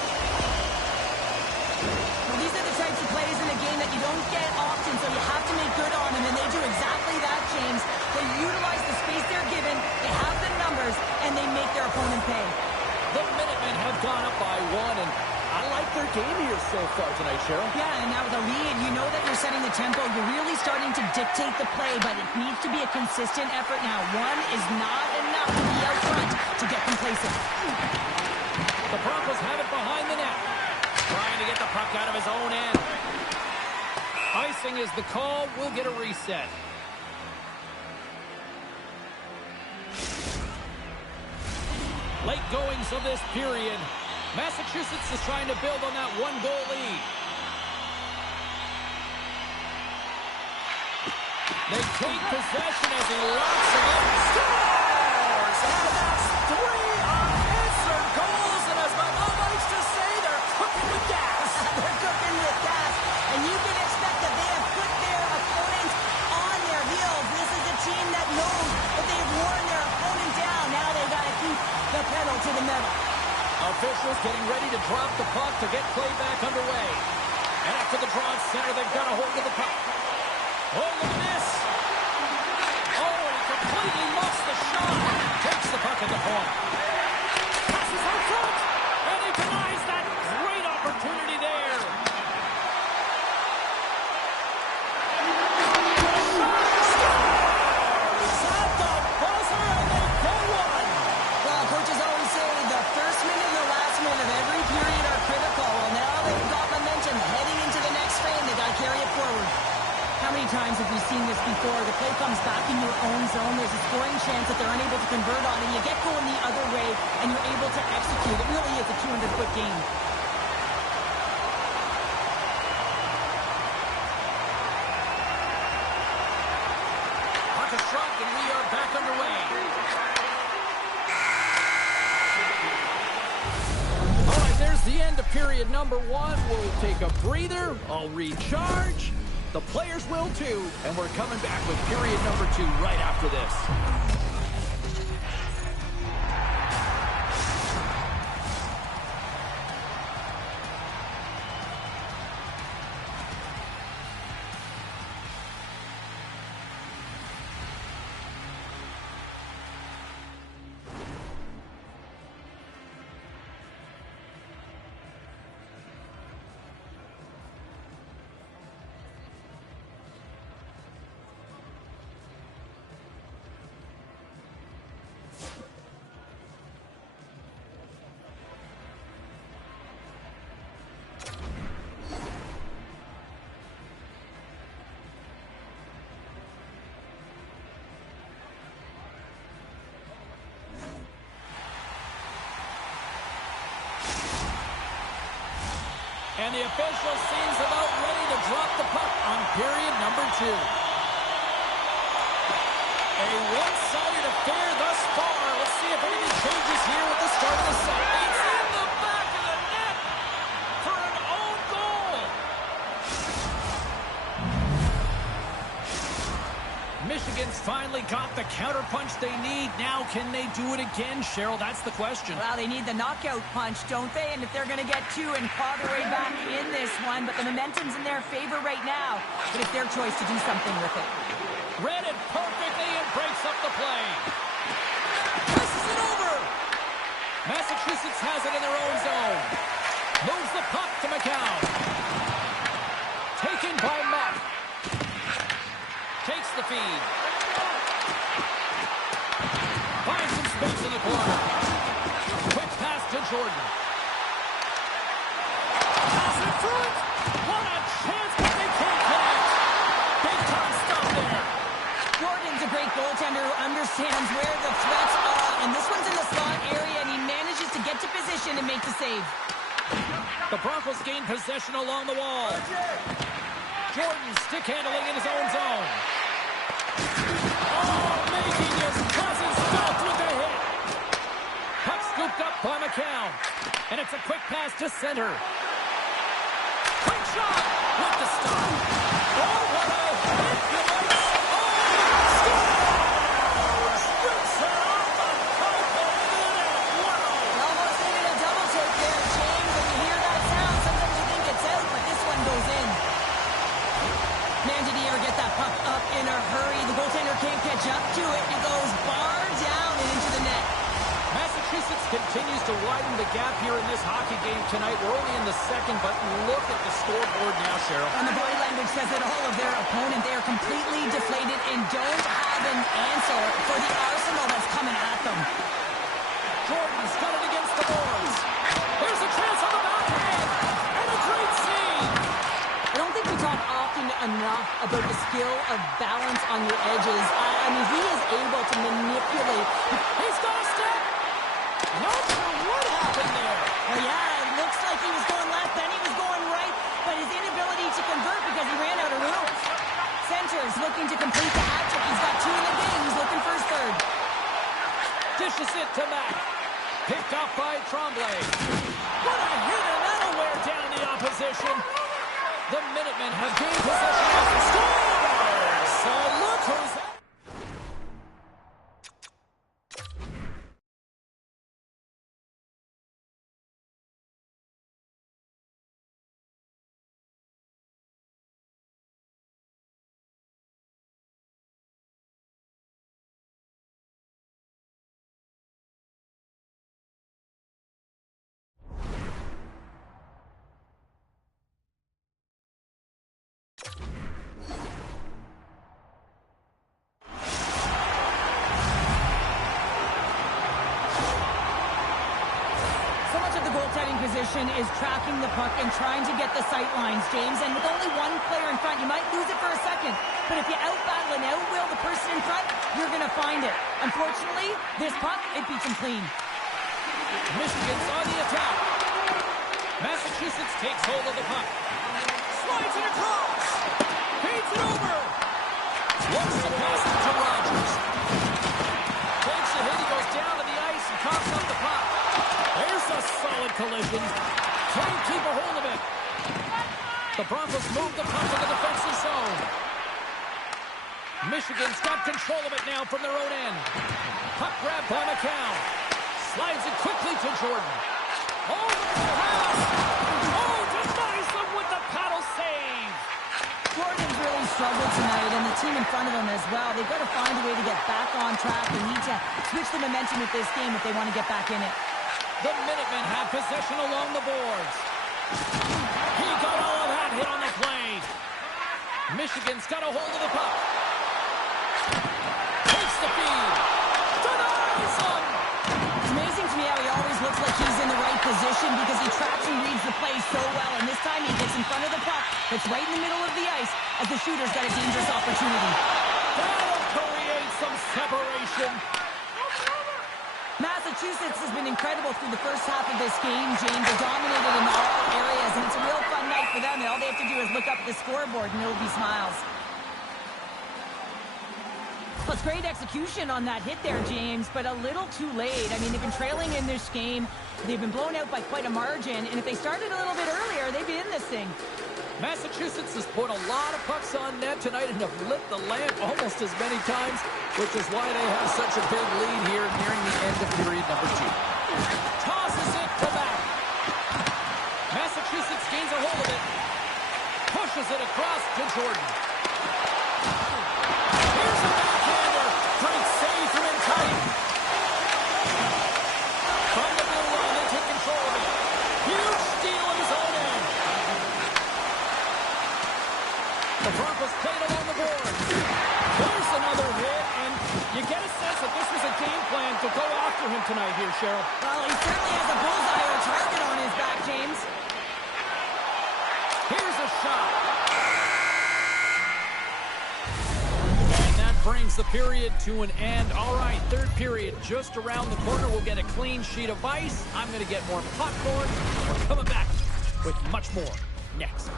Well, these are the types of plays in a game that you don't get often, so you have to make good on them, and they do exactly that, James. They utilize the space they're given, they have the numbers, and they make their opponent pay. The Minutemen have gone up by one, and I like their game here so far tonight, Cheryl. Yeah, and now with a lead, you know that you're setting the tempo. You're really starting to dictate the play, but it needs to be a consistent effort now. One is not enough to be out front to get complacent. The Broncos have it behind the net. Trying to get the puck out of his own end. Icing is the call. We'll get a reset. Late goings of this period. Massachusetts is trying to build on that one-goal lead. They take possession as he locks it up. Scores! And that's 3 unanswered goals. And as my mom likes to say, they're cooking with gas. They're cooking with gas. And you can expect that they have put their opponent on their heels. This is a team that knows that they've worn their opponent down. Now they've got to keep the pedal to the metal. Officials getting ready to drop the puck to get play back underway. And after the draw at center, they've got a hold of the puck. Oh, look at this. Oh, he completely muffs the shot. Takes the puck at the point. Passes out front. And he denies that great opportunity there. Scores at the buzzer, and they go one. Well, coaches always say the first minute and the last minute of every period are critical. Well, now they've got momentum heading into the next frame. They got to carry it forward. How many times have we seen this before? The play comes back in your own zone. There's a scoring chance that they're unable to convert on, and you get going the other way, and you're able to execute. It really is a 200-foot game. Puck is shot and we are back underway. All right, there's the end of period number 1. We'll take a breather. I'll recharge. The players will too. And we're coming back with period number 2 right after this. And the official seems about ready to drop the puck on period number 2. A one-sided affair thus far. Let's see if anything changes here with the start of the set. It's in the back of the net for an own goal. Michigan's finally got the counterpunch they need. Now, can they do it again, Cheryl? That's the question. Well, they need the knockout punch, don't they? And if they're going to get 2 and claw their way back in this one, but the momentum's in their favor right now. But it's their choice to do something with it. Read it perfectly and breaks up the play. Presses it over. Massachusetts has it in their own zone. Moves the puck to McCown. Taken by Mack. Takes the feed. Finds some space in the corner. Quick pass to Jordan. Pass in front. What a chance, but they can't connect. Big time stop there. Jordan's a great goaltender who understands where the threats are. And this one's in the slot area, and he manages to get to position and make the save. The Broncos gain possession along the wall. Jordan stick handling in his own zone. Oh, making his presence felt with the hit. Puck scooped up by McCown. And it's a quick pass to center. Quick shot with the stop. Oh, what a hit. Oh, scores! Rips it off the pipe and into the net. Wow. He almost needed a double take there, James. When you hear that sound, sometimes you think it's out, but this one goes in. Man, did he ever get that puck up in a hurry? The goaltender can't catch up to it. It goes bar down and into the net. Massachusetts continues to widen the gap here in this hockey game tonight. We're only in the second, but look at the scoreboard now, Cheryl. And the body language says it all of their opponent. They are completely deflated and don't have an answer for the arsenal that's coming at them. Jordan's got it against the boards. There's a chance on the backhand. And a great save. I don't think we talk often enough about the skill of balance on your edges. I mean, he is able to manipulate. He's got a step. Not sure what happened there. Oh, yeah, it looks like he was going left, then he was going right, but his inability to convert because he ran out of room. Centers looking to complete the hat trick. He's got 2 in the game. He's looking for his 3rd. Dishes it to Mack. Picked up by Tremblay. What a hit, and that'll wear down the opposition. The Minutemen have gained possession of the score. So look who's that. Position is tracking the puck and trying to get the sight lines, James. And with only one player in front, you might lose it for a second. But if you out-battle and out-will the person in front, you're going to find it. Unfortunately, this puck, it beats him clean. Michigan's on the attack. Massachusetts takes hold of the puck. Slides it across. Feeds it over. Looks to pass it to Rogers. and coughs up the puck. There's a solid collision. Can't keep a hold of it. The Broncos move the puck to the defensive zone. Michigan's got control of it now from their own end. Puck grab by McCown. Slides it quickly to Jordan. Oh, there's the pass! Oh, denies them with the paddle save! Jordan's really struggled tonight, and the team in front of him as well. They've got to find a way to get back on track. They need to switch the momentum with this game if they want to get back in it. The Minutemen have possession along the boards. He got all of that hit on the play. Michigan's got a hold of the puck. Takes the feed. Denies him! It's amazing to me how he always looks like he's in the right position because he tracks and reads the play so well. And this time he gets in front of the puck. It's right in the middle of the ice as the shooter's got a dangerous opportunity. That'll create some separation. Massachusetts has been incredible through the first half of this game, James. They dominated in all areas, and it's a real fun night for them. And all they have to do is look up at the scoreboard, and it'll be smiles. Well, it's great execution on that hit there, James, but a little too late. I mean, they've been trailing in this game. They've been blown out by quite a margin, and if they started a little bit earlier, they'd be in this thing. Massachusetts has put a lot of pucks on net tonight and have lit the lamp almost as many times, which is why they have such a big lead here nearing the end of period number 2. Tosses it to back. Massachusetts gains a hold of it. Pushes it across to Jordan. Here's a backhander. Great save from in tight. From the blue line, they take control of it. Huge steal of his own end. The Broncos played along the board. There's another hit, and you get a sense that this was a game plan to go after him tonight here, Cheryl. Well, he certainly has a bullseye or a target on his back, James. Here's a shot. And that brings the period to an end. All right, third period just around the corner. We'll get a clean sheet of ice. I'm going to get more popcorn. We're coming back with much more next.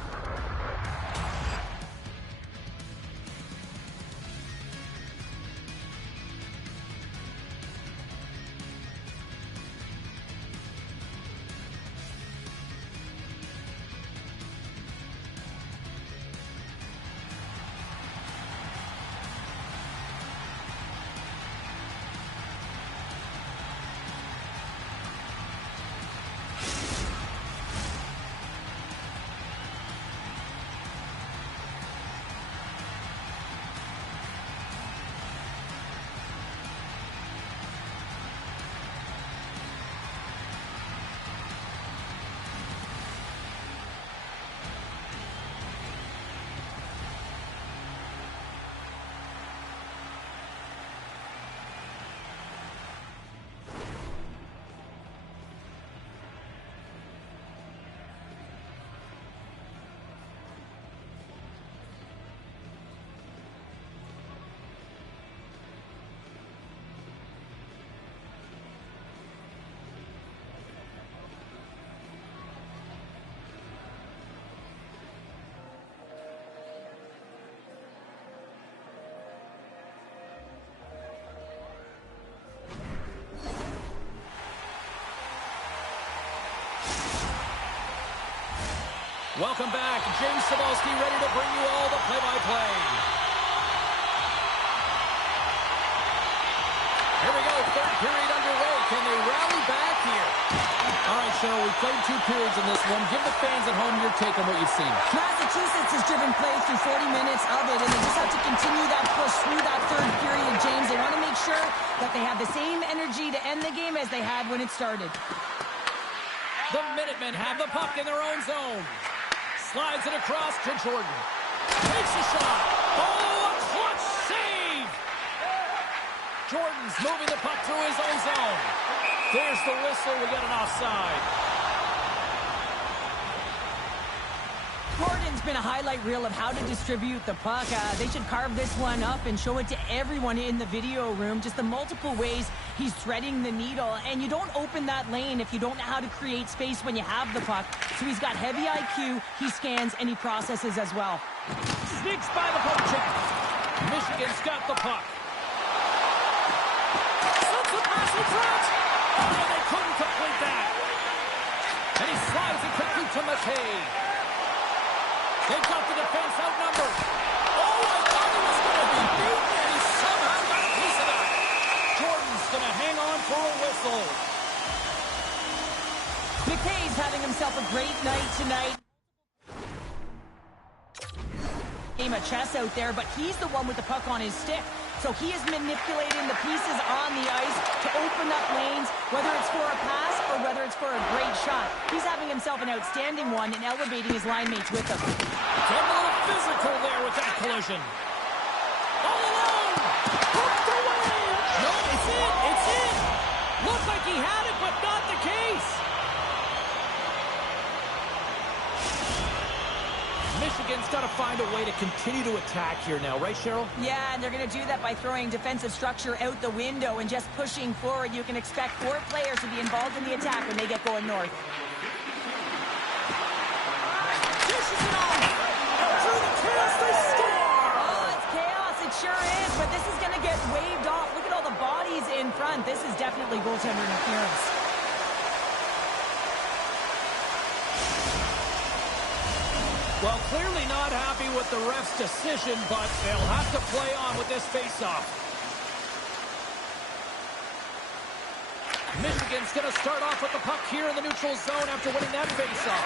Welcome back. James Cebulski ready to bring you all the play-by-play. Here we go, third period underway. Can they rally back here? All right, Cheryl, we played 2 periods in this one. Give the fans at home your take on what you've seen. Massachusetts has driven play through 40 minutes of it, and they just have to continue that push through that third period, James. They want to make sure that they have the same energy to end the game as they had when it started. The Minutemen have the puck in their own zone. Slides it across to Jordan. Takes a shot. Oh, a clutch save! Jordan's moving the puck through his own zone. There's the whistle. We got an offside. Jordan's been a highlight reel of how to distribute the puck. They should carve this one up and show it to everyone in the video room. Just the multiple ways he's threading the needle. And you don't open that lane if you don't know how to create space when you have the puck. So he's got heavy IQ, he scans, and he processes as well. Sneaks by the puck check. Michigan's got the puck. Sends the pass in front. Oh, they couldn't complete that. And he slides it quickly to McKay. They've got the defense outnumbered. Oh, I thought he was going to be beaten, and he somehow got a piece of that. Jordan's going to hang on for a whistle. McKay's having himself a great night tonight. Game of chess out there, but he's the one with the puck on his stick. So he is manipulating the pieces on the ice to open up lanes, whether it's for a pass or whether it's for a great shot. He's having himself an outstanding one and elevating his line mates with him. Getting a little physical there with that collision. All alone! Hooked away! No, it's in! It's in! Looked like he had it, but not the case! Michigan's got to find a way to continue to attack here now, right, Cheryl? Yeah, and they're going to do that by throwing defensive structure out the window and just pushing forward. You can expect 4 players to be involved in the attack when they get going north. Dishes it on! Through the chaos, they score! Oh, it's chaos. It sure is, but this is going to get waved off. Look at all the bodies in front. This is definitely goaltender interference. Well, clearly not happy with the ref's decision, but they'll have to play on with this faceoff. Michigan's going to start off with the puck here in the neutral zone after winning that faceoff.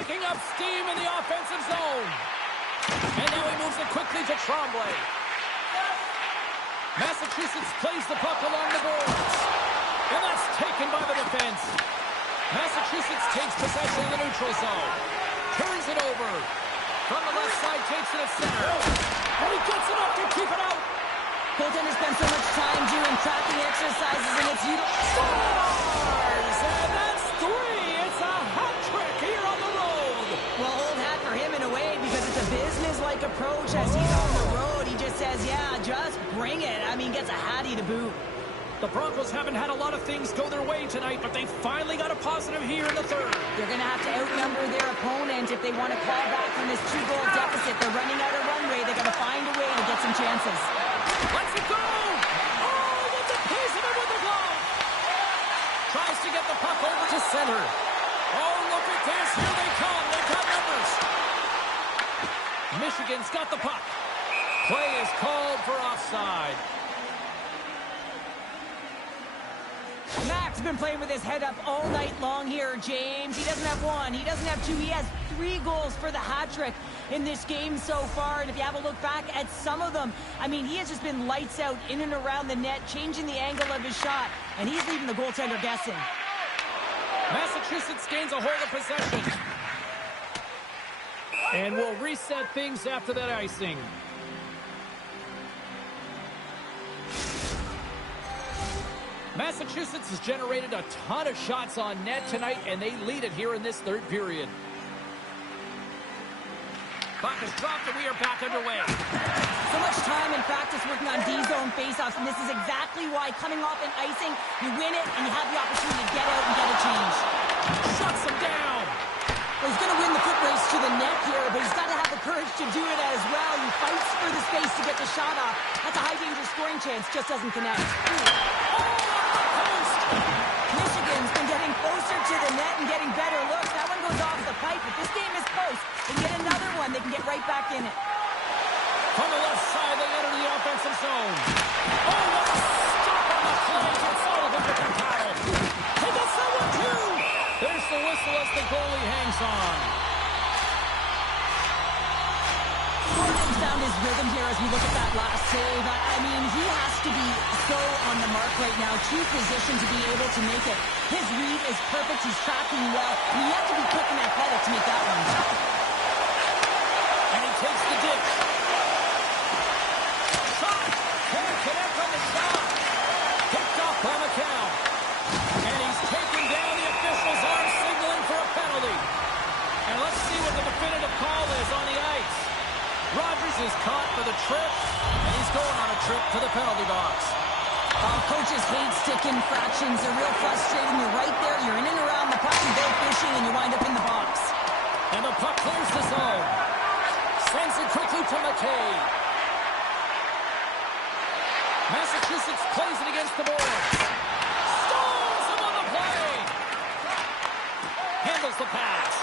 Picking up steam in the offensive zone. And now he moves it quickly to Tremblay. Massachusetts plays the puck along the boards. And that's taken by the defense. Massachusetts takes possession in the neutral zone. Turns it over. From the left side, takes it at center. And he gets it up to keep it out. Goaltenders spend so much time doing tracking exercises, and it's Scores! And that's 3. It's a hat trick here on the road. well, old hat for him in a way because it's a business-like approach as he's on the road. He just says, yeah, just bring it. I mean, gets a hattie to boot. The Broncos haven't had a lot of things go their way tonight, but they finally got a positive here in the third. They're going to have to outnumber their opponent if they want to call back from this 2-goal deficit. They're running out of runway. They're going to find a way to get some chances. Let's it go! Oh, he gets a piece of it with the glove! Tries to get the puck over to center. Oh, look at this. Here they come. They've got numbers. Michigan's got the puck. Play is called for offside. Mac's been playing with his head up all night long here, James. He doesn't have 1. He doesn't have 2. He has 3 goals for the hat trick in this game so far. And if you have a look back at some of them, I mean, he has just been lights out in and around the net, changing the angle of his shot. And he's leaving the goaltender guessing. Massachusetts gains a hold of possession. And will reset things after that icing. Massachusetts has generated a ton of shots on net tonight, and they lead it here in this third period. Puck is dropped, and we are back underway. So much time in practice working on D-zone faceoffs, and this is exactly why coming off an icing, you win it, and you have the opportunity to get out and get a change. Shuts him down. Well, he's going to win the foot race to the net here, but he's got to have the courage to do it as well. He fights for the space to get the shot off. That's a high-danger scoring chance, just doesn't connect. Michigan's been getting closer to the net and getting better looks. That one goes off the pipe. If this game is close, they can get another one. They can get right back in it. From the left side, they enter the offensive zone. Oh, what a stop on the play. It's Sullivan with the paddle. He gets that one, too. There's the whistle as the goalie hangs on. Jordan's found his rhythm here as we look at that last save. I mean, he has to be so on the mark right now, true position to be able to make it. His read is perfect. He's tracking well. And you have to be quick and athletic to make that one. And he takes the ditch. Shot. Can't connect on the shot. Picked off by McCown. And he's taken down. The officials are signaling for a penalty. And let's see what the definitive call is on the ice. Rogers is caught for the trip, and he's going on a trip to the penalty box. Coaches hate stick infractions. They're real frustrating. You're right there. You're in and around the puck. You go fishing, and you wind up in the box. And the puck clears the zone. Sends it quickly to McKay. Massachusetts plays it against the boards. fumbles the pass.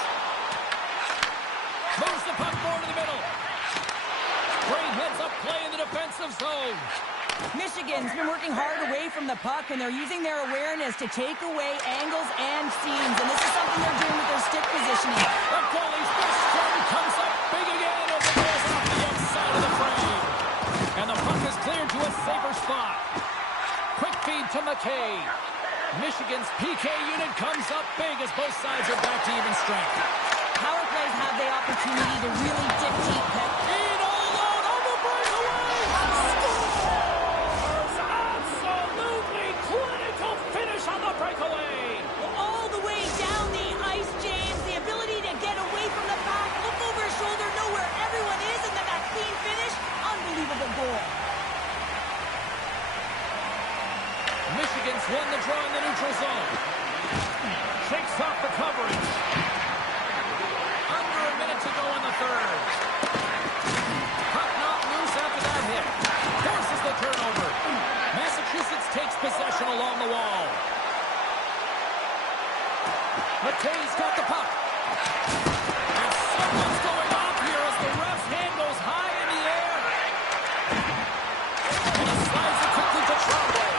Moves the puck more to the middle. Great heads-up play in the defensive zone. Michigan's been working hard away from the puck, and they're using their awareness to take away angles and seams, and this is something they're doing with their stick positioning. The goalie's first strike comes up big again as it goes off the outside of the frame. And the puck is cleared to a safer spot. Quick feed to McKay. Michigan's PK unit comes up big as both sides are back to even strength. Power plays have the opportunity to really dictate that. In all alone on the breakaway. Scores! Absolutely clinical finish on the breakaway. All the way down the ice, James. The ability to get away from the pack, look over his shoulder, know where everyone is, and then that clean finish. Unbelievable goal. Michigan's won the draw in the neutral zone. Shakes off the coverage. Under a minute to go in the third. Puck not loose after that hit. Forces the turnover. Massachusetts takes possession along the wall. McKay's got the puck. And something's going off here as the ref's hand goes high in the air. And he slides it quickly to Trombley.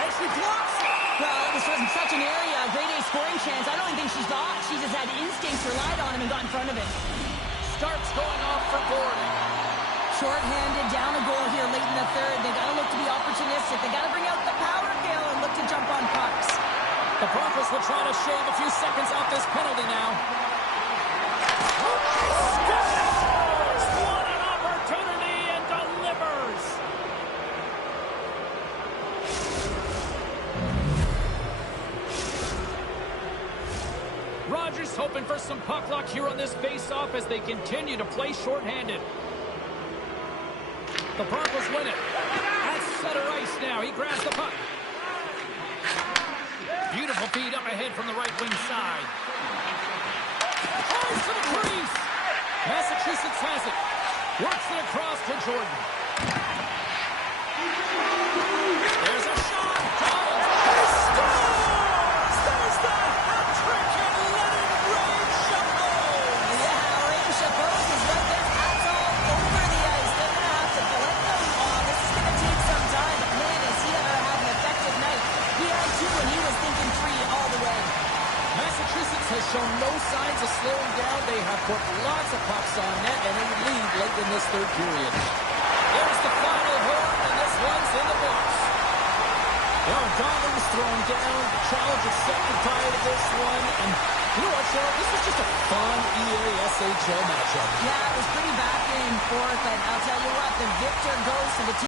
And she blocks it. Well, this wasn't such an area, a grade A scoring chance. I don't even think she thought. She just had instincts, relied on him, and got in front of it. Starts going off for Gordon. Short-handed, down a goal here late in the third. They got to look to be opportunistic. They got to bring out the power, Gale, and look to jump on pucks. The Broncos will try to shave a few seconds off this penalty now. Scores! What an opportunity and delivers! Rogers hoping for some puck luck here on this face-off as they continue to play shorthanded. The Broncos win it. At center ice now. He grabs the puck. Beautiful feed up ahead from the right wing side. Tries to the crease. Massachusetts has it. Works it across to Jordan. There's a shot. Collins. He scores! There's the hat trick and Leonard Ray Chapeau. Yeah, Ray Chapeau has got their hats all over the ice. They're going to have to blend them all. This is going to take some time, but man, has he ever had an effective night. He had two, and he was thinking three all the way. Massachusetts has shown no signs of slowing down. They have put lots of pucks on net, and they lead late in this third period. There's the final horn, and this one's in the books. Well, Gauntlet was thrown down. The challenge accepted prior to this one. And you know what, Cheryl? This was just a fun EASHL matchup. Yeah, it was pretty back and forth, but I'll tell you what, the victor goes to the team.